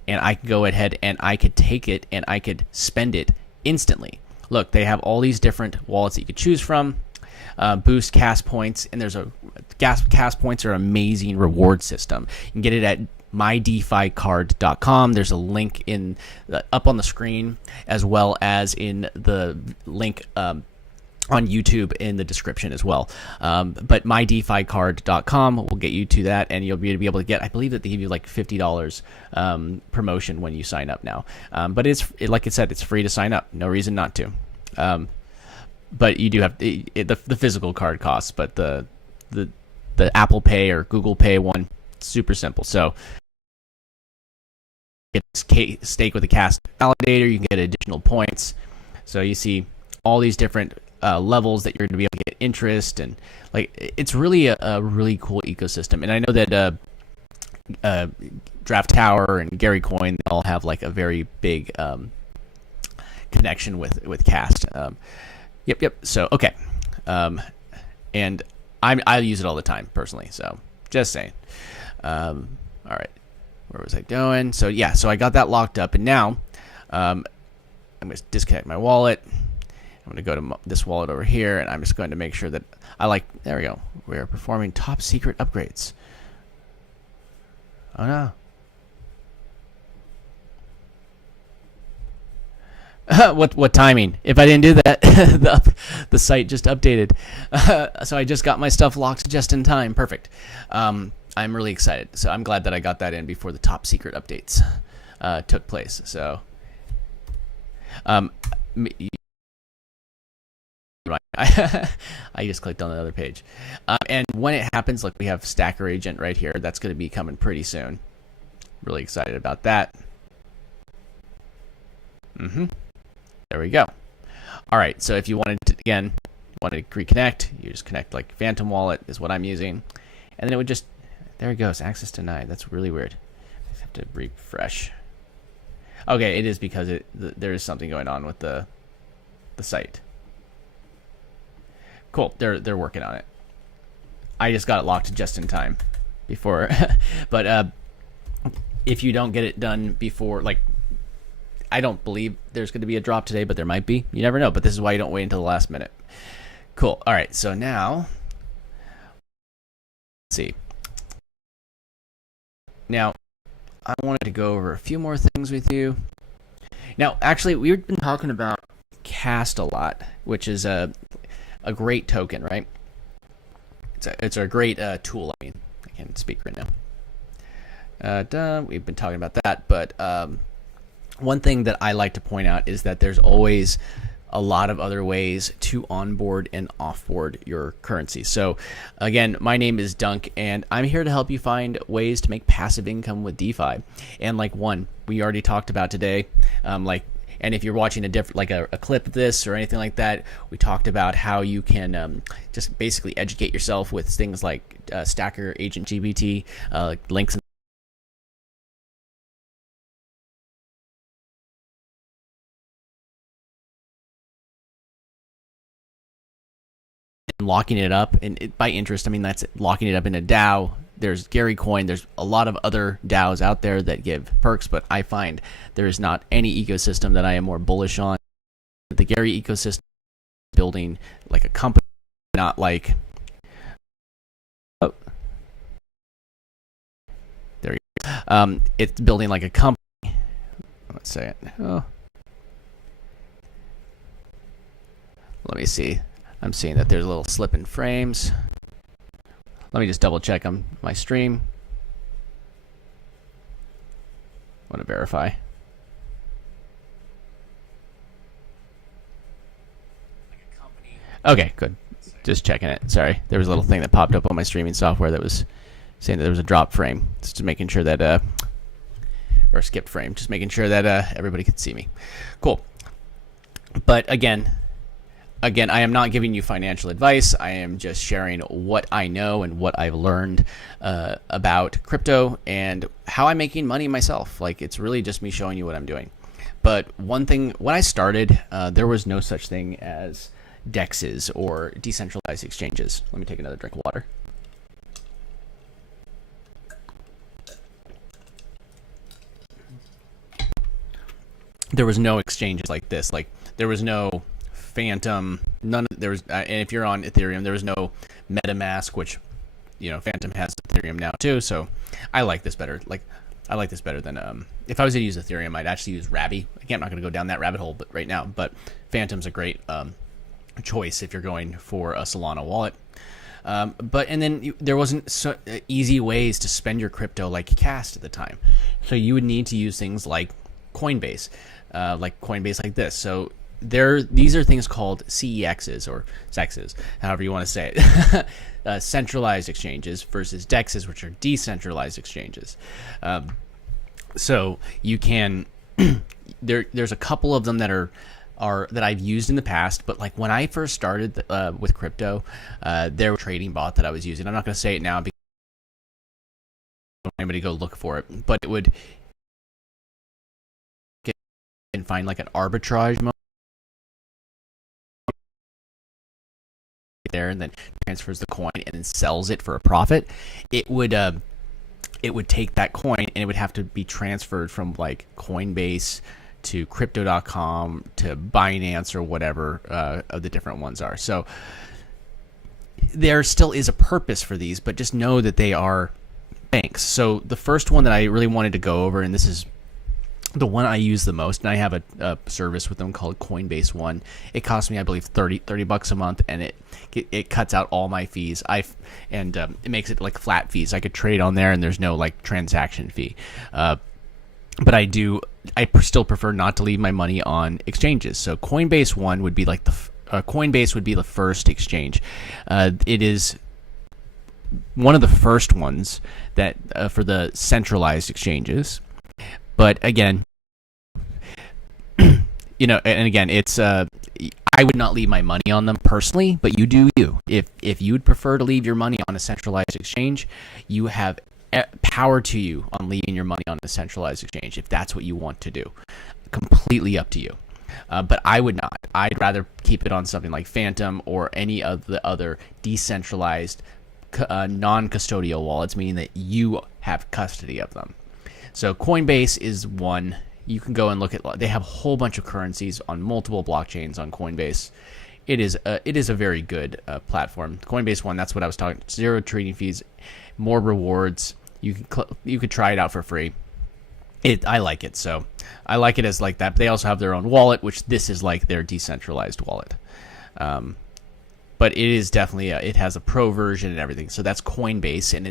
and I could go ahead and I could take it and I could spend it instantly. Look, they have all these different wallets that you could choose from. Boost Cast points, and Cast points are an amazing reward system. You can get it at mydeficard.com. There's a link up on the screen, as well as in the link on YouTube in the description as well. But mydeficard.com will get you to that, and you'll be able to get, I believe that they give you like $50 promotion when you sign up now. But like I said, it's free to sign up. No reason not to. But you do have the physical card costs, but the Apple Pay or Google Pay one, super simple. So get stake with a Cast validator, you can get additional points. So you see all these different levels that you're going to be able to get interest, and it's really a really cool ecosystem. And I know that Draft Tower and Gary Coin, they all have a very big connection with Cast. Yep. So okay, and I use it all the time personally. So just saying. All right, where was I going? So yeah, so I got that locked up, and now I'm going to disconnect my wallet. I'm going to go to this wallet over here, and I'm just going to make sure that there we go. We're performing top secret upgrades. Oh no. What timing? If I didn't do that, the site just updated. So I just got my stuff locked just in time. Perfect. I'm really excited. So I'm glad that I got that in before the top secret updates took place. So I just clicked on another page. And when it happens, we have Stacker Agent right here. That's going to be coming pretty soon. Really excited about that. There we go. All right, so if you wanted to reconnect, you just connect Phantom Wallet is what I'm using. And then it would just, there it goes, access denied. That's really weird. I have to refresh. Okay, it is because there is something going on with the site. Cool, they're working on it. I just got it locked just in time before. But if you don't get it done before, I don't believe there's going to be a drop today, but there might be. You never know, but this is why you don't wait until the last minute. Cool. All right, so now, let's see. Now, I wanted to go over a few more things with you. Now, actually, we've been talking about Cast a lot, which is a great token, right? It's a great tool. I can't speak right now. We've been talking about that, but one thing that I like to point out is that there's always a lot of other ways to onboard and offboard your currency. So again, my name is Dunk, and I'm here to help you find ways to make passive income with DeFi. And like one we already talked about today, and if you're watching a clip of this or anything like that, we talked about how you can just basically educate yourself with things like Stacker Agent GPT, links and locking it up. And by interest, I mean that's locking it up in a DAO. There's Gary Coin. There's a lot of other DAOs out there that give perks, but I find there is not any ecosystem that I am more bullish on. The Gary ecosystem is building like a company, not like. Oh, there you go. It's building like a company. Let's say it. Oh. Let me see. I'm seeing that there's a little slip in frames. Let me just double check on my stream. I want to verify. Okay, good. Just checking it. Sorry, there was a little thing that popped up on my streaming software that was saying that there was a drop frame. Just making sure that, or skip frame, just making sure that everybody could see me. Cool. But again, I am not giving you financial advice. I am just sharing what I know and what I've learned about crypto and how I'm making money myself. Like, it's really just me showing you what I'm doing. But one thing, when I started, there was no such thing as DEXs or decentralized exchanges. Let me take another drink of water. There was no exchanges like this. Like, there was no Phantom, there was, and if you're on Ethereum, there was no MetaMask, which, Phantom has Ethereum now too. So I like this better. I like this better than if I was to use Ethereum, I'd actually use Rabby. Again, I'm not going to go down that rabbit hole, but right now, Phantom's a great choice if you're going for a Solana wallet. And then there wasn't so easy ways to spend your crypto like Cast at the time. So you would need to use things like Coinbase, like this. So these are things called CEXs or CEXs, however you want to say it, centralized exchanges versus DEXs, which are decentralized exchanges. So you can there's a couple of them that are that I've used in the past, but like when I first started with crypto, there was a trading bot that I was using. I'm not going to say it now because I don't want anybody to go look for it, but it would and find like an arbitrage mode there, and then transfers the coin and then sells it for a profit. It would take that coin and it would have to be transferred from like Coinbase to crypto.com to Binance or whatever of the different ones are. So there still is a purpose for these, but just know that they are banks. So the first one that I really wanted to go over, and this is the one I use the most, and I have a service with them called Coinbase One. It costs me, I believe, $30 a month, and it cuts out all my fees. It makes it like flat fees. I could trade on there, and there's no like transaction fee. But I still prefer not to leave my money on exchanges. So Coinbase One would be like Coinbase would be the first exchange. It is one of the first ones that for the centralized exchanges. But again, and again, it's I would not leave my money on them personally, but you do you. If you'd prefer to leave your money on a centralized exchange, you have power to you on leaving your money on a centralized exchange if that's what you want to do. Completely up to you. But I would not. I'd rather keep it on something like Phantom or any of the other decentralized non-custodial wallets, meaning that you have custody of them. So Coinbase is one. You can go and look at. They have a whole bunch of currencies on multiple blockchains on Coinbase. It is a very good platform. Coinbase One. That's what I was talking. 0 trading fees, more rewards. You could try it out for free. I like it. So I like it as like that. But they also have their own wallet, which this is like their decentralized wallet. But it is definitely it has a pro version and everything. So that's Coinbase, and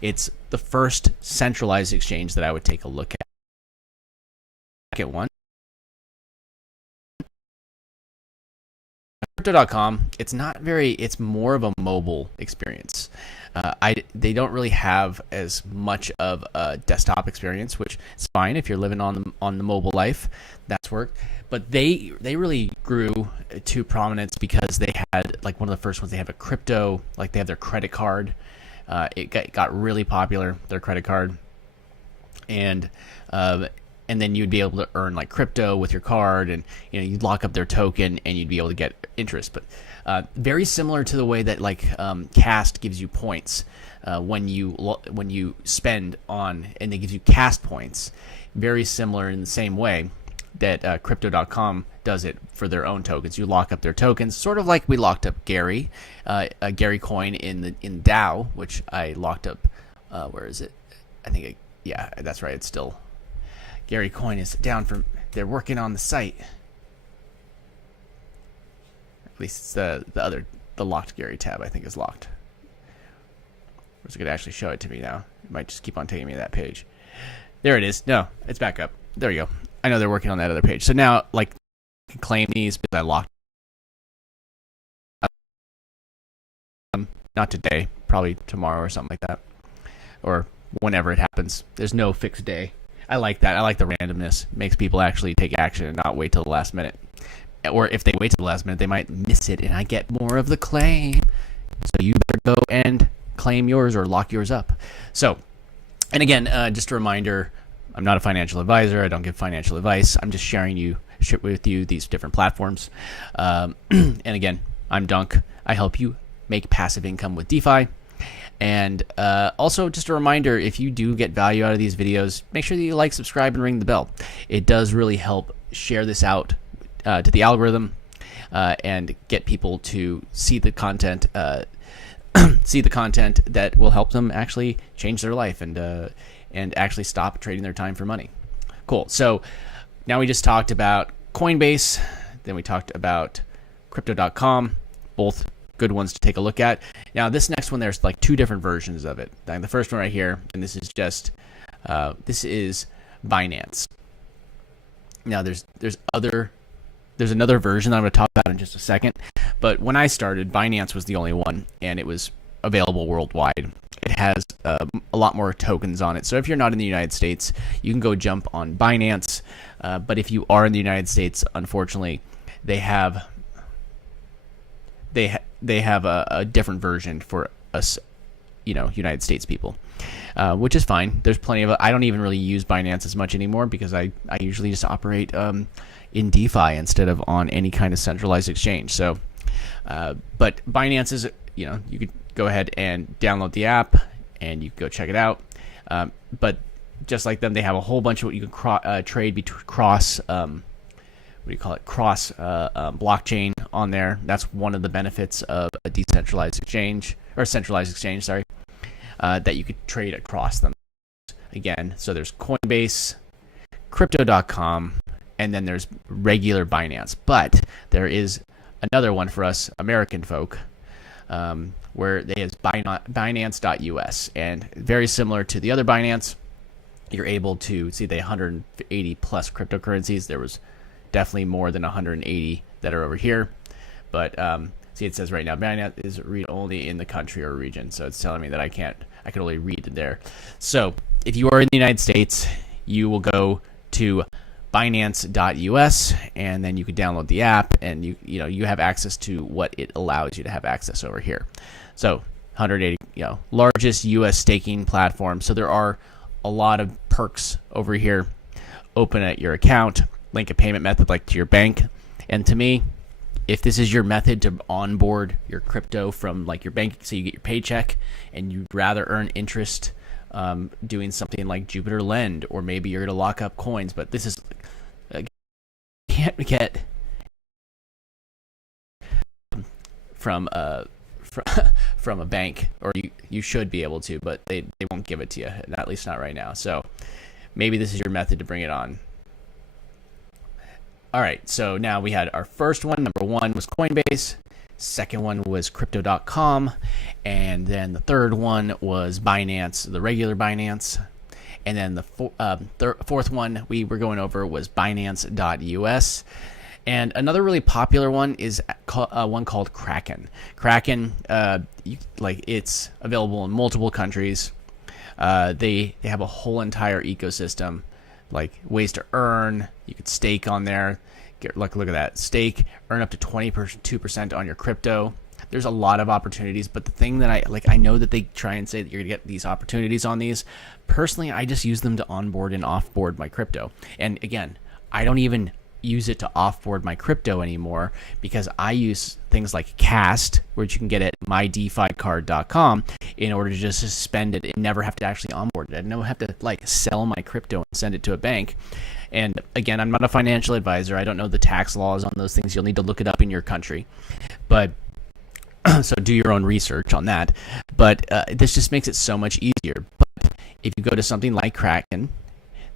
it's the first centralized exchange that I would take a look at. Second one Crypto.com, it's more of a mobile experience. They don't really have as much of a desktop experience, which is fine if you're living on the mobile life. That's work. But they really grew to prominence because they had, like, one of the first ones. They have a crypto, like they have their credit card. It got really popular, their credit card, and then you'd be able to earn like crypto with your card, and you'd lock up their token and you'd be able to get interest. But very similar to the way that like Cast gives you points when you spend on, and they give you Cast points. Very similar in the same way that Crypto.com does it for their own tokens. You lock up their tokens, sort of like we locked up Gary Coin in DAO, which I locked up. Where is it? I think yeah, that's right. It's still. Gary Coin is down for. They're working on the site. At least it's the locked Gary tab, I think, is locked. Where's it going to actually show it to me now? It might just keep on taking me to that page. There it is. No, it's back up. There we go. I know they're working on that other page. So now, like, I can claim these because I locked. Not today, probably tomorrow or something like that, or whenever it happens. There's no fixed day. I like that. I like the randomness. It makes people actually take action and not wait till the last minute. Or if they wait till the last minute, they might miss it, and I get more of the claim. So you better go and claim yours or lock yours up. So, and again, just a reminder, I'm not a financial advisor. I don't give financial advice. I'm just sharing with you these different platforms. And again, I'm Dunk. I help you make passive income with DeFi. And also, just a reminder, if you do get value out of these videos, make sure that you like, subscribe, and ring the bell. It does really help share this out to the algorithm and get people to see the content, that will help them actually change their life and actually stop trading their time for money. Cool. So now we just talked about Coinbase, then we talked about Crypto.com, both good ones to take a look at. Now this next one, there's like two different versions of it. Like the first one right here, and this is just this is Binance. Now there's another version that I'm going to talk about in just a second, but when I started, Binance was the only one, and it was available worldwide. It has a lot more tokens on it. So if you're not in the United States, you can go jump on Binance. But if you are in the United States, unfortunately, they have a different version for us, United States people, which is fine. There's plenty of. I don't even really use Binance as much anymore because I usually just operate in DeFi instead of on any kind of centralized exchange. So, but Binance is, you could go ahead and download the app and you can go check it out. But just like them, they have a whole bunch of what you can trade between cross. Cross blockchain on there. That's one of the benefits of a decentralized exchange, or centralized exchange, sorry, that you could trade across them. Again, so there's Coinbase, Crypto.com, and then there's regular Binance. But there is another one for us American folk, where they is Binance.us, and very similar to the other Binance. You're able to see the 180 plus cryptocurrencies. There was definitely more than 180 that are over here, but see, it says right now Binance is read only in the country or region, so it's telling me that I can only read it there. So if you are in the United States, you will go to Binance.us, and then you can download the app, and you have access to what it allows you to have access over here. So 180, largest U.S. staking platform. So there are a lot of perks over here. Open at your account, link a payment method like to your bank. And to me, if this is your method to onboard your crypto from like your bank, so you get your paycheck and you'd rather earn interest doing something like Jupiter Lend, or maybe you're going to lock up coins, but this is can't get from a bank, or you should be able to, but they won't give it to you, at least not right now. So maybe this is your method to bring it on. All right, so now we had our first one. Number one was Coinbase. Second one was Crypto.com. And then the third one was Binance, the regular Binance. And then the fourth one we were going over was Binance.us. And another really popular one is one called Kraken. Kraken, it's available in multiple countries. They have a whole entire ecosystem, like ways to earn. You could stake on there. Look at that. Stake, earn up to 22% on your crypto. There's a lot of opportunities, but the thing that I know that they try and say that you're gonna get these opportunities on these. Personally, I just use them to onboard and offboard my crypto. And again, I don't even use it to offboard my crypto anymore because I use things like Cast, which you can get at mydeficard.com, in order to just suspend it and never have to actually onboard it. I don't have to sell my crypto and send it to a bank. And again, I'm not a financial advisor. I don't know the tax laws on those things. You'll need to look it up in your country. But so do your own research on that. But this just makes it so much easier. But if you go to something like Kraken,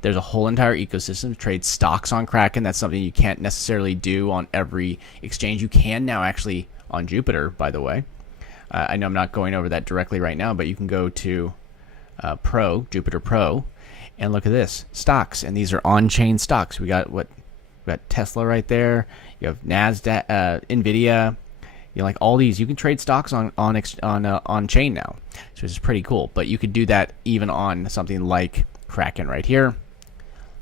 there's a whole entire ecosystem to trade stocks on Kraken. That's something you can't necessarily do on every exchange. You can now actually on Jupiter, by the way. I know I'm not going over that directly right now, but you can go to Jupiter Pro, and look at this, stocks. And these are on-chain stocks. We got Tesla right there. You have NASDAQ, NVIDIA. All these. You can trade stocks on chain now, which is pretty cool. But you could do that even on something like Kraken right here.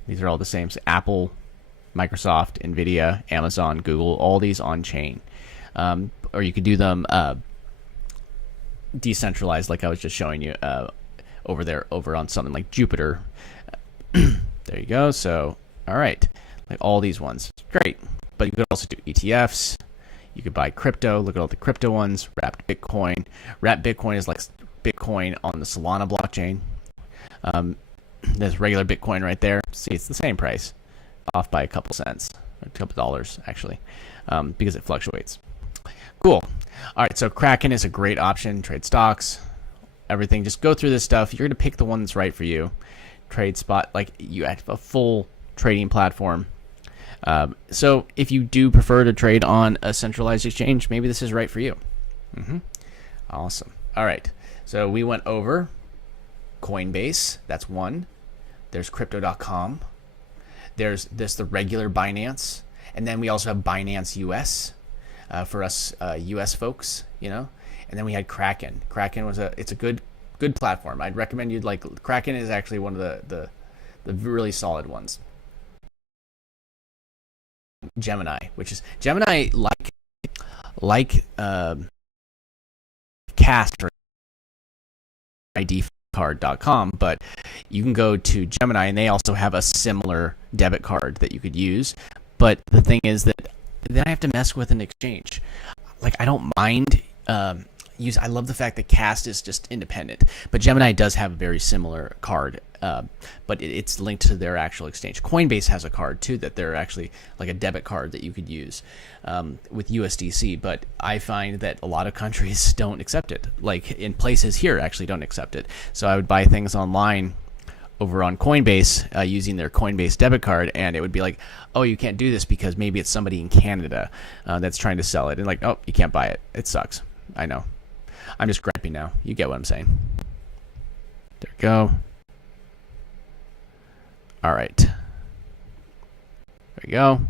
These are all the same. So Apple, Microsoft, NVIDIA, Amazon, Google, all these on chain. Or you could do them decentralized, like I was just showing you over on something like Jupiter. There you go. So, all right, all these ones, great. But you could also do ETFs. You could buy crypto. Look at all the crypto ones. Wrapped Bitcoin. Wrapped Bitcoin is like Bitcoin on the Solana blockchain. There's regular Bitcoin right there. See, it's the same price, off by a couple cents, or a couple dollars actually, because it fluctuates. Cool. All right, so Kraken is a great option. Trade stocks, everything. Just go through this stuff. You're gonna pick the one that's right for you. Trade spot, you have a full trading platform. So if you do prefer to trade on a centralized exchange, maybe this is right for you. Awesome. All right, so we went over Coinbase, that's one. There's crypto.com. There's the regular Binance, and then we also have Binance US for us US folks, And then we had Kraken. Kraken it's a good platform. I'd recommend you'd Kraken is actually one of the really solid ones. Gemini, which is Gemini like Cast for DeFi.com, but you can go to Gemini and they also have a similar debit card that you could use. But the thing is that then I have to mess with an exchange. I don't mind I love the fact that Cast is just independent, but Gemini does have a very similar card, but it's linked to their actual exchange. Coinbase has a card too that they're actually like a debit card that you could use with USDC, but I find that a lot of countries don't accept it. In places here actually don't accept it. So I would buy things online over on Coinbase using their Coinbase debit card, and it would be oh, you can't do this because maybe it's somebody in Canada that's trying to sell it, and oh, you can't buy it. It sucks. I know. I'm just griping now. You get what I'm saying. There we go. All right. There we go.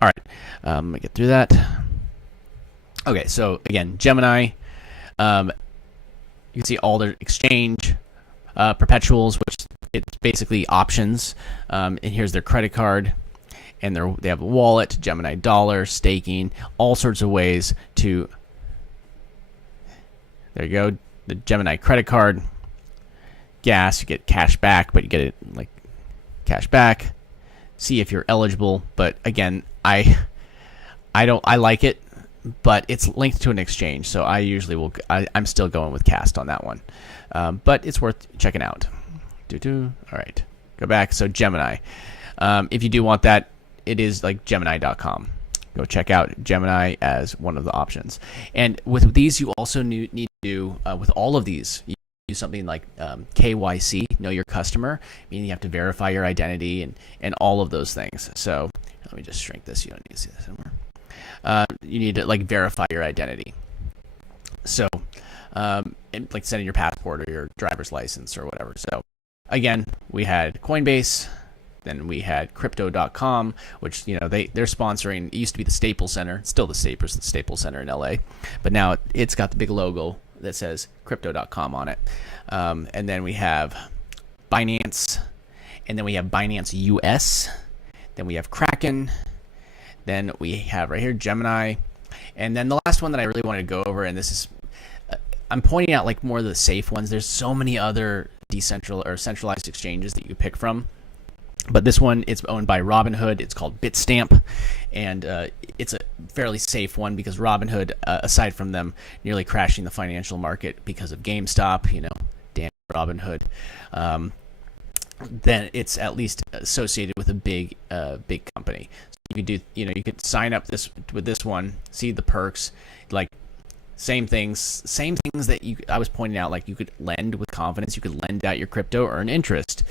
All right. Let me get through that. Okay, so again, Gemini. You can see all their exchange perpetuals, which it's basically options. And here's their credit card. And they have a wallet, Gemini dollar, staking, all sorts of ways to... There you go. The Gemini credit card. Gas, you get cash back, but you get it cash back. See if you're eligible. But again, I like it, but it's linked to an exchange, so I usually will. I'm still going with Cast on that one, but it's worth checking out. All right, go back. So Gemini. If you do want that, it is Gemini.com. Go check out Gemini as one of the options. And with these, you also need to do, with all of these, you do something like KYC, know your customer, meaning you have to verify your identity and all of those things. So let me just shrink this. You don't need to see this anymore. You need to verify your identity. So sending your passport or your driver's license or whatever. So again, we had Coinbase, Then we had crypto.com, which, they're sponsoring. It used to be the Staples Center. It's still the Staples Center in LA, but now it's got the big logo that says crypto.com on it. And then we have Binance, and then we have Binance US. Then we have Kraken. Then we have right here Gemini. And then the last one that I really wanted to go over, and this is, I'm pointing out like more of the safe ones. There's so many other centralized exchanges that you pick from. But this one, it's owned by Robinhood. It's called Bitstamp, and it's a fairly safe one because Robinhood, aside from them nearly crashing the financial market because of GameStop, damn Robinhood, then it's at least associated with a big company. So you could do, you could sign up with this one, see the perks, like same things that I was pointing out, like you could lend with confidence, you could lend out your crypto, earn interest,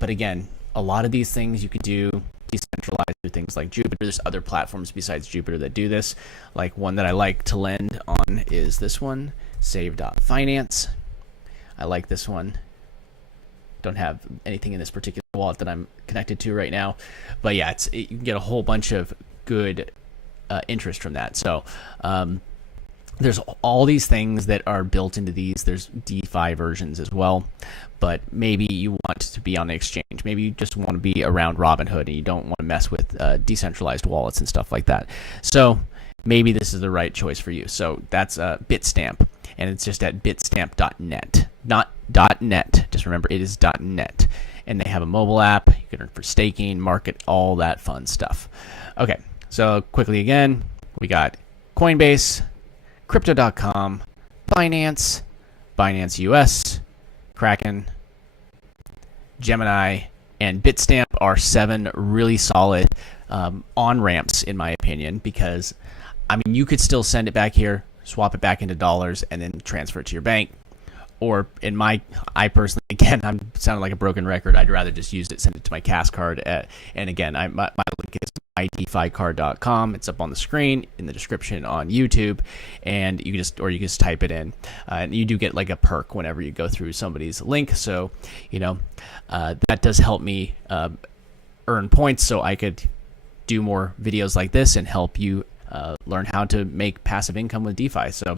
but again, a lot of these things you could do decentralized through things like Jupiter. There's other platforms besides Jupiter that do this. Like one that I like to lend on is this one, Save.Finance. I like this one. Don't have anything in this particular wallet that I'm connected to right now. But yeah, you can get a whole bunch of good interest from that. So there's all these things that are built into these. There's DeFi versions as well. But maybe you want to be on the exchange. Maybe you just want to be around Robinhood and you don't want to mess with decentralized wallets and stuff like that. So maybe this is the right choice for you. So that's Bitstamp, and it's just at bitstamp.net, not .net. Just remember, it is .net. And they have a mobile app. You can earn for staking, market, all that fun stuff. Okay, so quickly again, we got Coinbase, crypto.com, Binance, Binance US, Kraken, Gemini, and Bitstamp are 7 really solid on-ramps, in my opinion, because, you could still send it back here, swap it back into dollars, and then transfer it to your bank. Or I personally, again, I'm sounding like a broken record. I'd rather just use it, send it to my Cash card. And again, my link is mydeficard.com. It's up on the screen in the description on YouTube, and you can just type it in, and you do get like a perk whenever you go through somebody's link. So, that does help me earn points, so I could do more videos like this and help you learn how to make passive income with DeFi. So,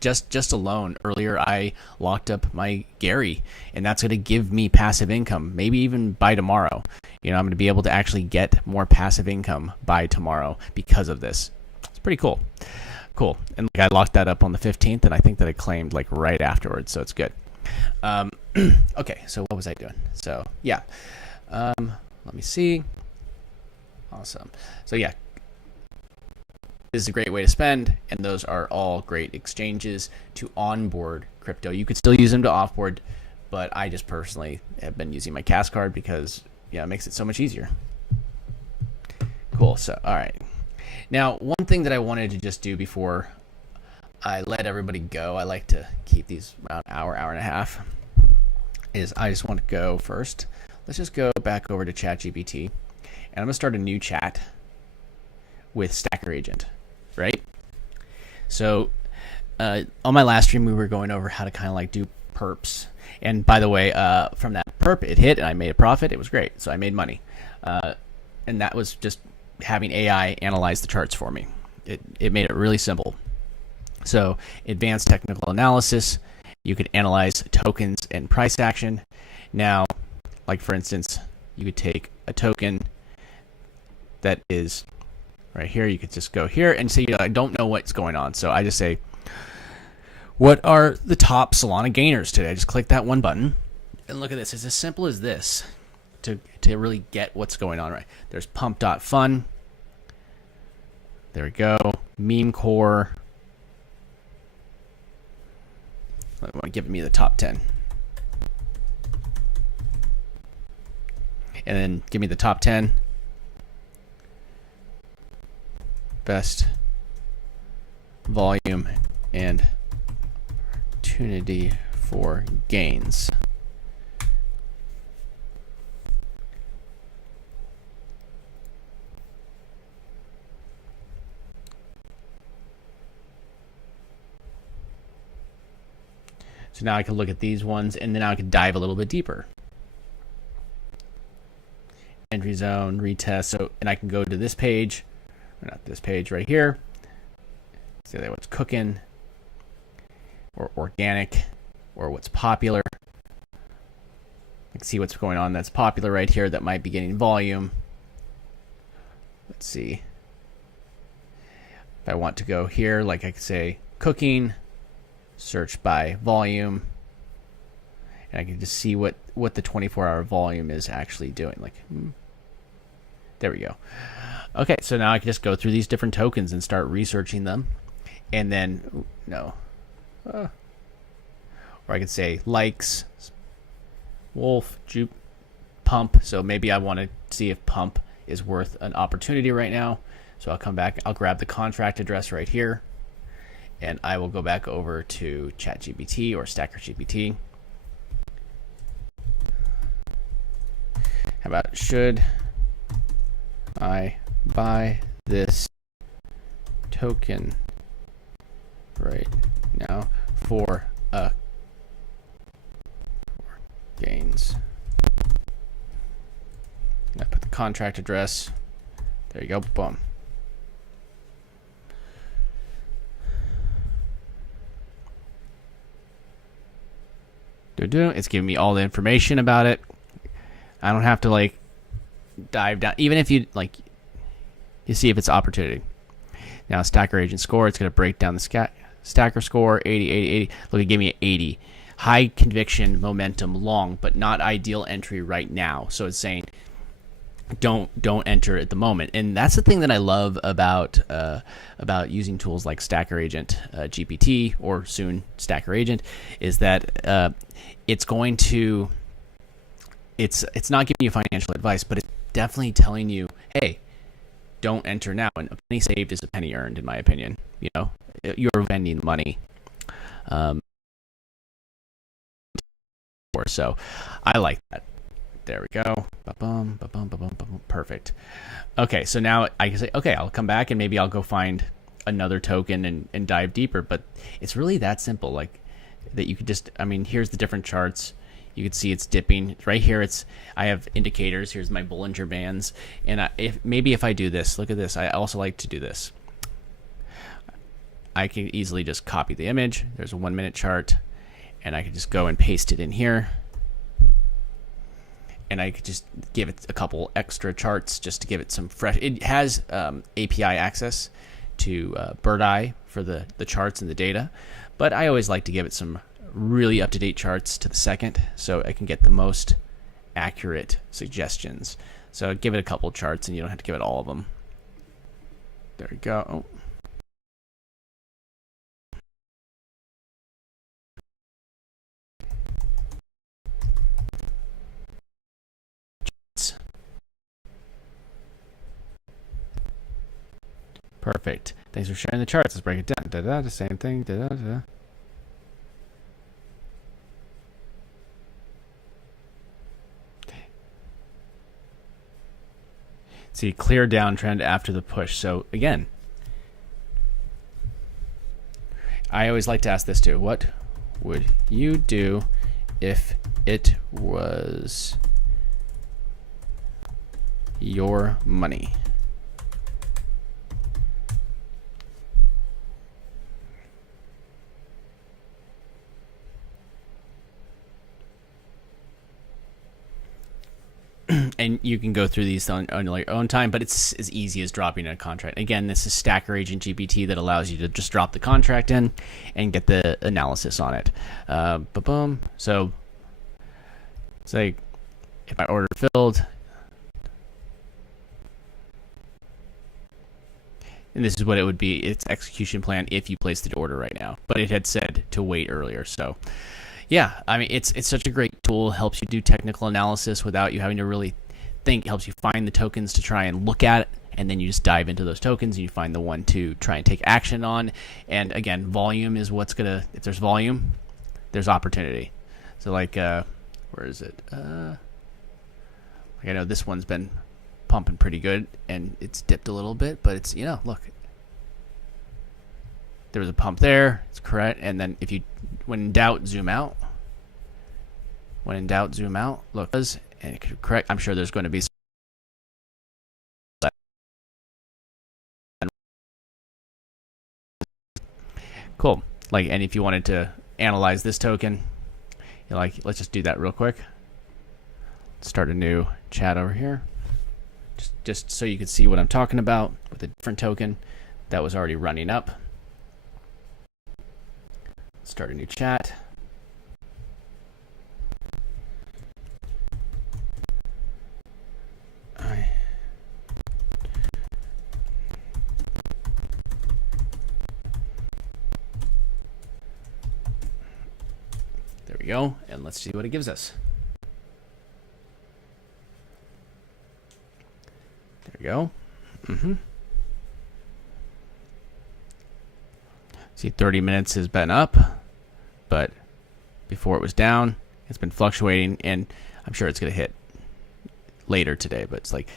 just alone, earlier I locked up my Gary, and that's going to give me passive income, maybe even by tomorrow. I'm going to be able to actually get more passive income by tomorrow because of this. It's pretty cool. And I locked that up on the 15th, and I think that it claimed like right afterwards, so it's good. Okay, so what was I doing? So yeah, let me see. Awesome. So yeah, this is a great way to spend, and those are all great exchanges to onboard crypto. You could still use them to offboard, but I just personally have been using my Cash card because it makes it so much easier. Cool. So all right, now one thing that I wanted to just do before I let everybody go, I like to keep these around an hour and a half, is I just want to go first. Let's just go back over to ChatGPT, and I'm gonna start a new chat with Stacker Agent. Right? So on my last stream, we were going over how to kind of like do perps. And by the way, from that perp, it hit and I made a profit. It was great. So I made money. And that was just having AI analyze the charts for me. It made it really simple. So advanced technical analysis, you could analyze tokens and price action. Now, like for instance, you could take a token that is right here. You could just go here and say, I don't know what's going on. So I just say, what are the top Solana gainers today? I just click that one button and look at this. It's as simple as this to really get what's going on. Right there's pump.fun. There we go. Meme core. I want to give me the top 10. And then give me the top 10 best volume and opportunity for gains. So now I can look at these ones, and then I can dive a little bit deeper. entry zone, retest. So, and I can go to this page, or not this page right here. See what's cooking, or organic, or what's popular. I can see what's going on that's popular right here that might be getting volume. Let's see. If I want to go here, like I could say cooking, search by volume, and I can just see what the 24-hour volume is actually doing. Like, there we go. Okay, so now I can just go through these different tokens and start researching them. And then, or I could say likes, Wolf, Jupe, Pump. So maybe I want to see if Pump is worth an opportunity right now. So I'll come back, I'll grab the contract address right here, and I will go back over to ChatGPT or Stacker GPT. How about, should I buy this token right now for gains? I put the contract address. There you go. Boom. It's giving me all the information about it. I don't have to like dive down. Even if you like, you see if it's opportunity. Now Stacker Agent score, it's going to break down the Stacker score, 80, 80, 80. Look, it gave me an 80. High conviction, momentum, long, but not ideal entry right now. So it's saying don't enter at the moment. And that's the thing that I love about using tools like Stacker Agent GPT, or soon Stacker Agent, is that it's going to, it's not giving you financial advice, but it's definitely telling you, hey, don't enter now. And a penny saved is a penny earned, in my opinion. You know, you're vending money. So I like that. There we go. Ba-bum, ba-bum, ba-bum, ba-bum. Perfect. Okay, so now I can say, okay, I'll come back and maybe I'll go find another token and dive deeper. But it's really that simple, like that you could just, I mean, here's the different charts. You can see it's dipping right here. I have indicators. Here's my Bollinger Bands. And if I do this, look at this. I also like to do this. I can easily just copy the image. There's a 1 minute chart, and I can just go and paste it in here. And I could just give it a couple extra charts just to give it some fresh. It has API access to Bird Eye for the charts and the data, but I always like to give it some really up-to-date charts to the second, so I can get the most accurate suggestions. So give it a couple charts, and you don't have to give it all of them. There we go. Oh. Perfect. Thanks for sharing the charts. Let's break it down. Da-da, the same thing. Da-da-da. See, clear downtrend after the push. So again, I always like to ask this too. What would you do if it was your money? And you can go through these on your own time, but it's as easy as dropping in a contract. Again, this is Stacker Agent GPT that allows you to just drop the contract in and get the analysis on it. Boom. So, say if my order filled, and this is what it would be, its execution plan if you placed the order right now. But it had said to wait earlier, so. Yeah, I mean, it's such a great tool. Helps you do technical analysis without you having to really think. Helps you find the tokens to try and look at, and then you just dive into those tokens and you find the one to try and take action on. And again, volume is what's gonna. If there's volume, there's opportunity. So like, where is it? Like I know this one's been pumping pretty good, and it's dipped a little bit, but it's, you know, look. There was a pump there, it's correct, and then if you, when in doubt, zoom out. When in doubt, zoom out. Look, and it could correct. I'm sure there's going to be Cool. Like, and if you wanted to analyze this token, you're like, let's just do that real quick. Start a new chat over here. Just so you can see what I'm talking about with a different token that was already running up. Start a new chat. There we go, and let's see what it gives us. There we go. See, 30 minutes has been up, but before it was down. It's been fluctuating, and I'm sure it's going to hit later today. But it's like,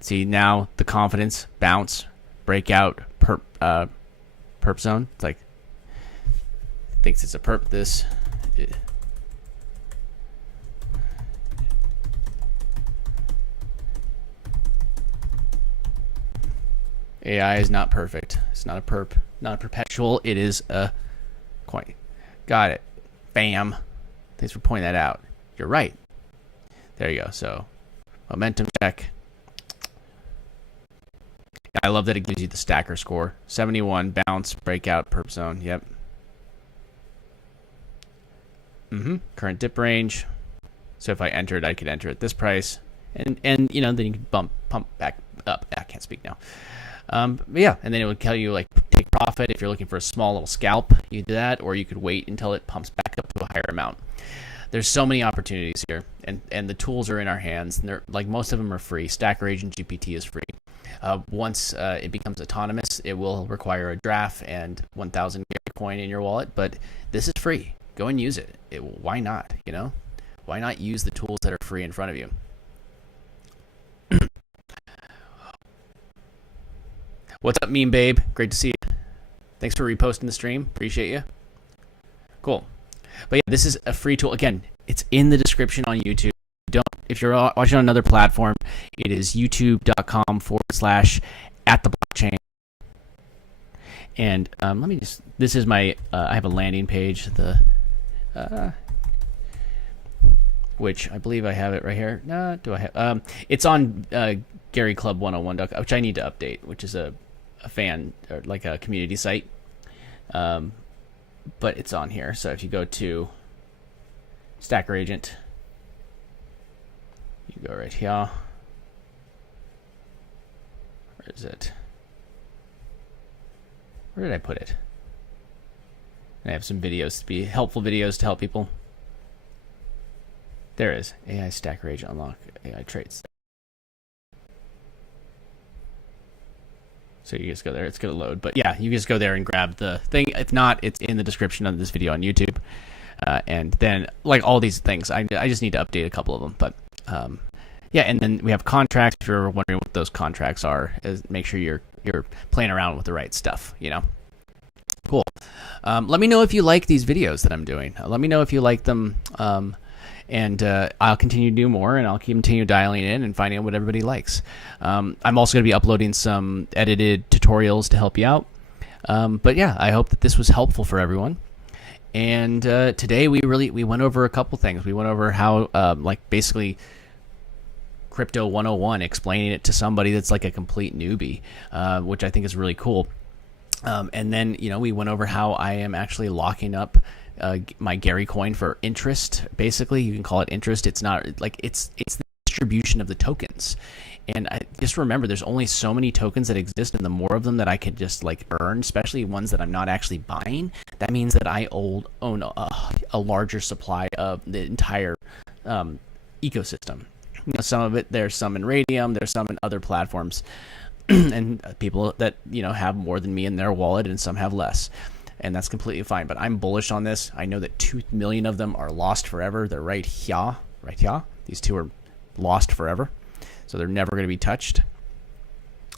see, now the confidence, bounce, breakout, perp zone. It's like, thinks it's a perp. This. AI is not perfect. It's not a perp, not a perpetual. It is a coin. Got it. Bam. Thanks for pointing that out. You're right. There you go. So, momentum check. I love that it gives you the stacker score. 71, bounce, breakout, perp zone. Yep. Current dip range. So if I entered, I could enter at this price. And you know, then you can pump back up. I can't speak now. But yeah, and then it would tell you, like, take profit. If you're looking for a small little scalp, you do that, or you could wait until it pumps back up to a higher amount. There's so many opportunities here, and the tools are in our hands. And they're, like, most of them are free. Stacker Agent GPT is free. Once it becomes autonomous, it will require a draft and 1,000 coin in your wallet, but this is free. Go and use it. Why not? You know, why not use the tools that are free in front of you? What's up, meme babe? Great to see you. Thanks for reposting the stream. Appreciate you. Cool. But yeah, this is a free tool. Again, it's in the description on YouTube. If you're watching on another platform, it is youtube.com/@theblockchain. And let me just, this is my, I have a landing page, which I believe I have it right here. No, do I have, it's on Gary Club 101, which I need to update, which is a fan, or like a community site. But it's on here. So if you go to Stacker Agent, you go right here. Where is it? Where did I put it? I have some videos to be helpful videos to help people. There it is. AI Stacker Agent unlock AI traits. So you just go there. It's going to load. But yeah, you just go there and grab the thing. If not, it's in the description of this video on YouTube. And then, like, all these things, I just need to update a couple of them. But yeah, and then we have contracts. If you're wondering what those contracts are, make sure you're playing around with the right stuff, you know. Cool. Let me know if you like these videos that I'm doing. Let me know if you like them. And I'll continue to do more, and I'll continue dialing in and finding out what everybody likes. I'm also going to be uploading some edited tutorials to help you out. But yeah, I hope that this was helpful for everyone. And today we went over a couple things. We went over how, like, basically Crypto 101, explaining it to somebody that's like a complete newbie, which I think is really cool. And then, you know, we went over how I am actually locking up my Gary coin for interest. Basically, you can call it interest. It's not like it's the distribution of the tokens. And I just remember, there's only so many tokens that exist, and the more of them that I could just, like, earn, especially ones that I'm not actually buying, that means that I own a larger supply of the entire ecosystem. You know, some of it, there's some in Radium, there's some in other platforms, and people that, you know, have more than me in their wallet, and some have less. And that's completely fine. But I'm bullish on this. I know that 2 million of them are lost forever. They're right here. Right here. These two are lost forever. So they're never going to be touched.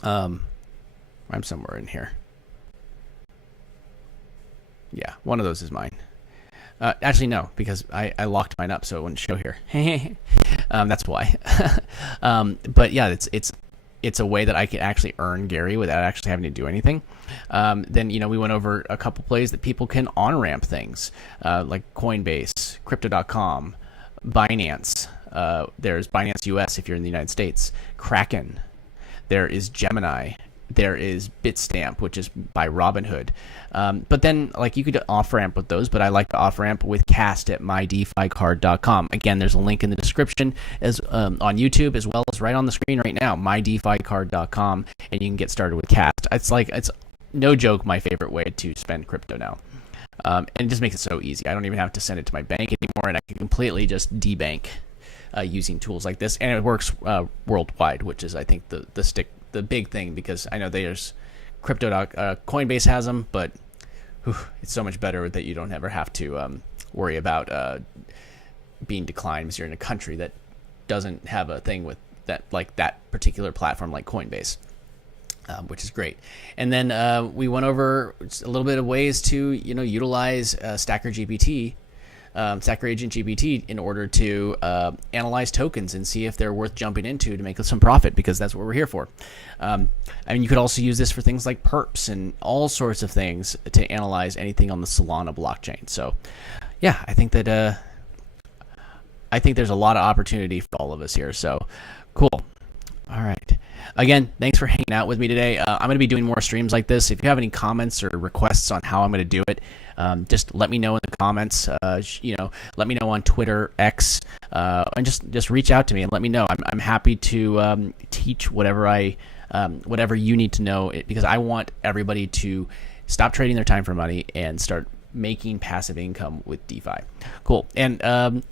I'm somewhere in here. Yeah, one of those is mine. Actually, no, because I locked mine up, so it wouldn't show here. That's why. But yeah, it's it's a way that I can actually earn Gary without actually having to do anything. Then, we went over a couple plays that people can on-ramp things, like Coinbase, Crypto.com, Binance. There's Binance US if you're in the United States, Kraken. There is Gemini. There is Bitstamp, which is by Robinhood. But then, you could off-ramp with those, but I like to off-ramp with Cast at mydeficard.com. Again, there's a link in the description as on YouTube, as well as right on the screen right now, mydeficard.com, and you can get started with Cast. It's no joke my favorite way to spend crypto now. And it just makes it so easy. I don't even have to send it to my bank anymore, and I can completely just debank using tools like this. And it works worldwide, which is, I think, the big thing, because I know there's Coinbase has them, but it's so much better that you don't ever have to worry about being declined because you're in a country that doesn't have a thing with that, like that particular platform like Coinbase, which is great. And then we went over a little bit of ways to utilize Stacker GPT. Stacker Agent GPT in order to analyze tokens and see if they're worth jumping into to make some profit, because that's what we're here for. You could also use this for things like perps and all sorts of things to analyze anything on the Solana blockchain. So, yeah, I think that there's a lot of opportunity for all of us here. So, cool. All right. Again, thanks for hanging out with me today. I'm going to be doing more streams like this. If you have any comments or requests on how I'm going to do it, just let me know in the comments. Let me know on Twitter, X, and just reach out to me and let me know. I'm happy to teach whatever you need to know, because I want everybody to stop trading their time for money and start making passive income with DeFi. Cool. And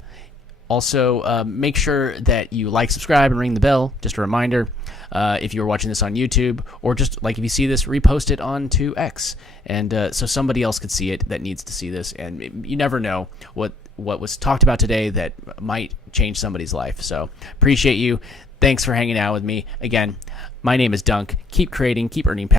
also, make sure that you subscribe, and ring the bell. Just a reminder, if you're watching this on YouTube, or just if you see this, repost it onto X, and so somebody else could see it that needs to see this. And you never know what was talked about today that might change somebody's life. So appreciate you. Thanks for hanging out with me. Again, my name is Dunk. Keep creating, keep earning.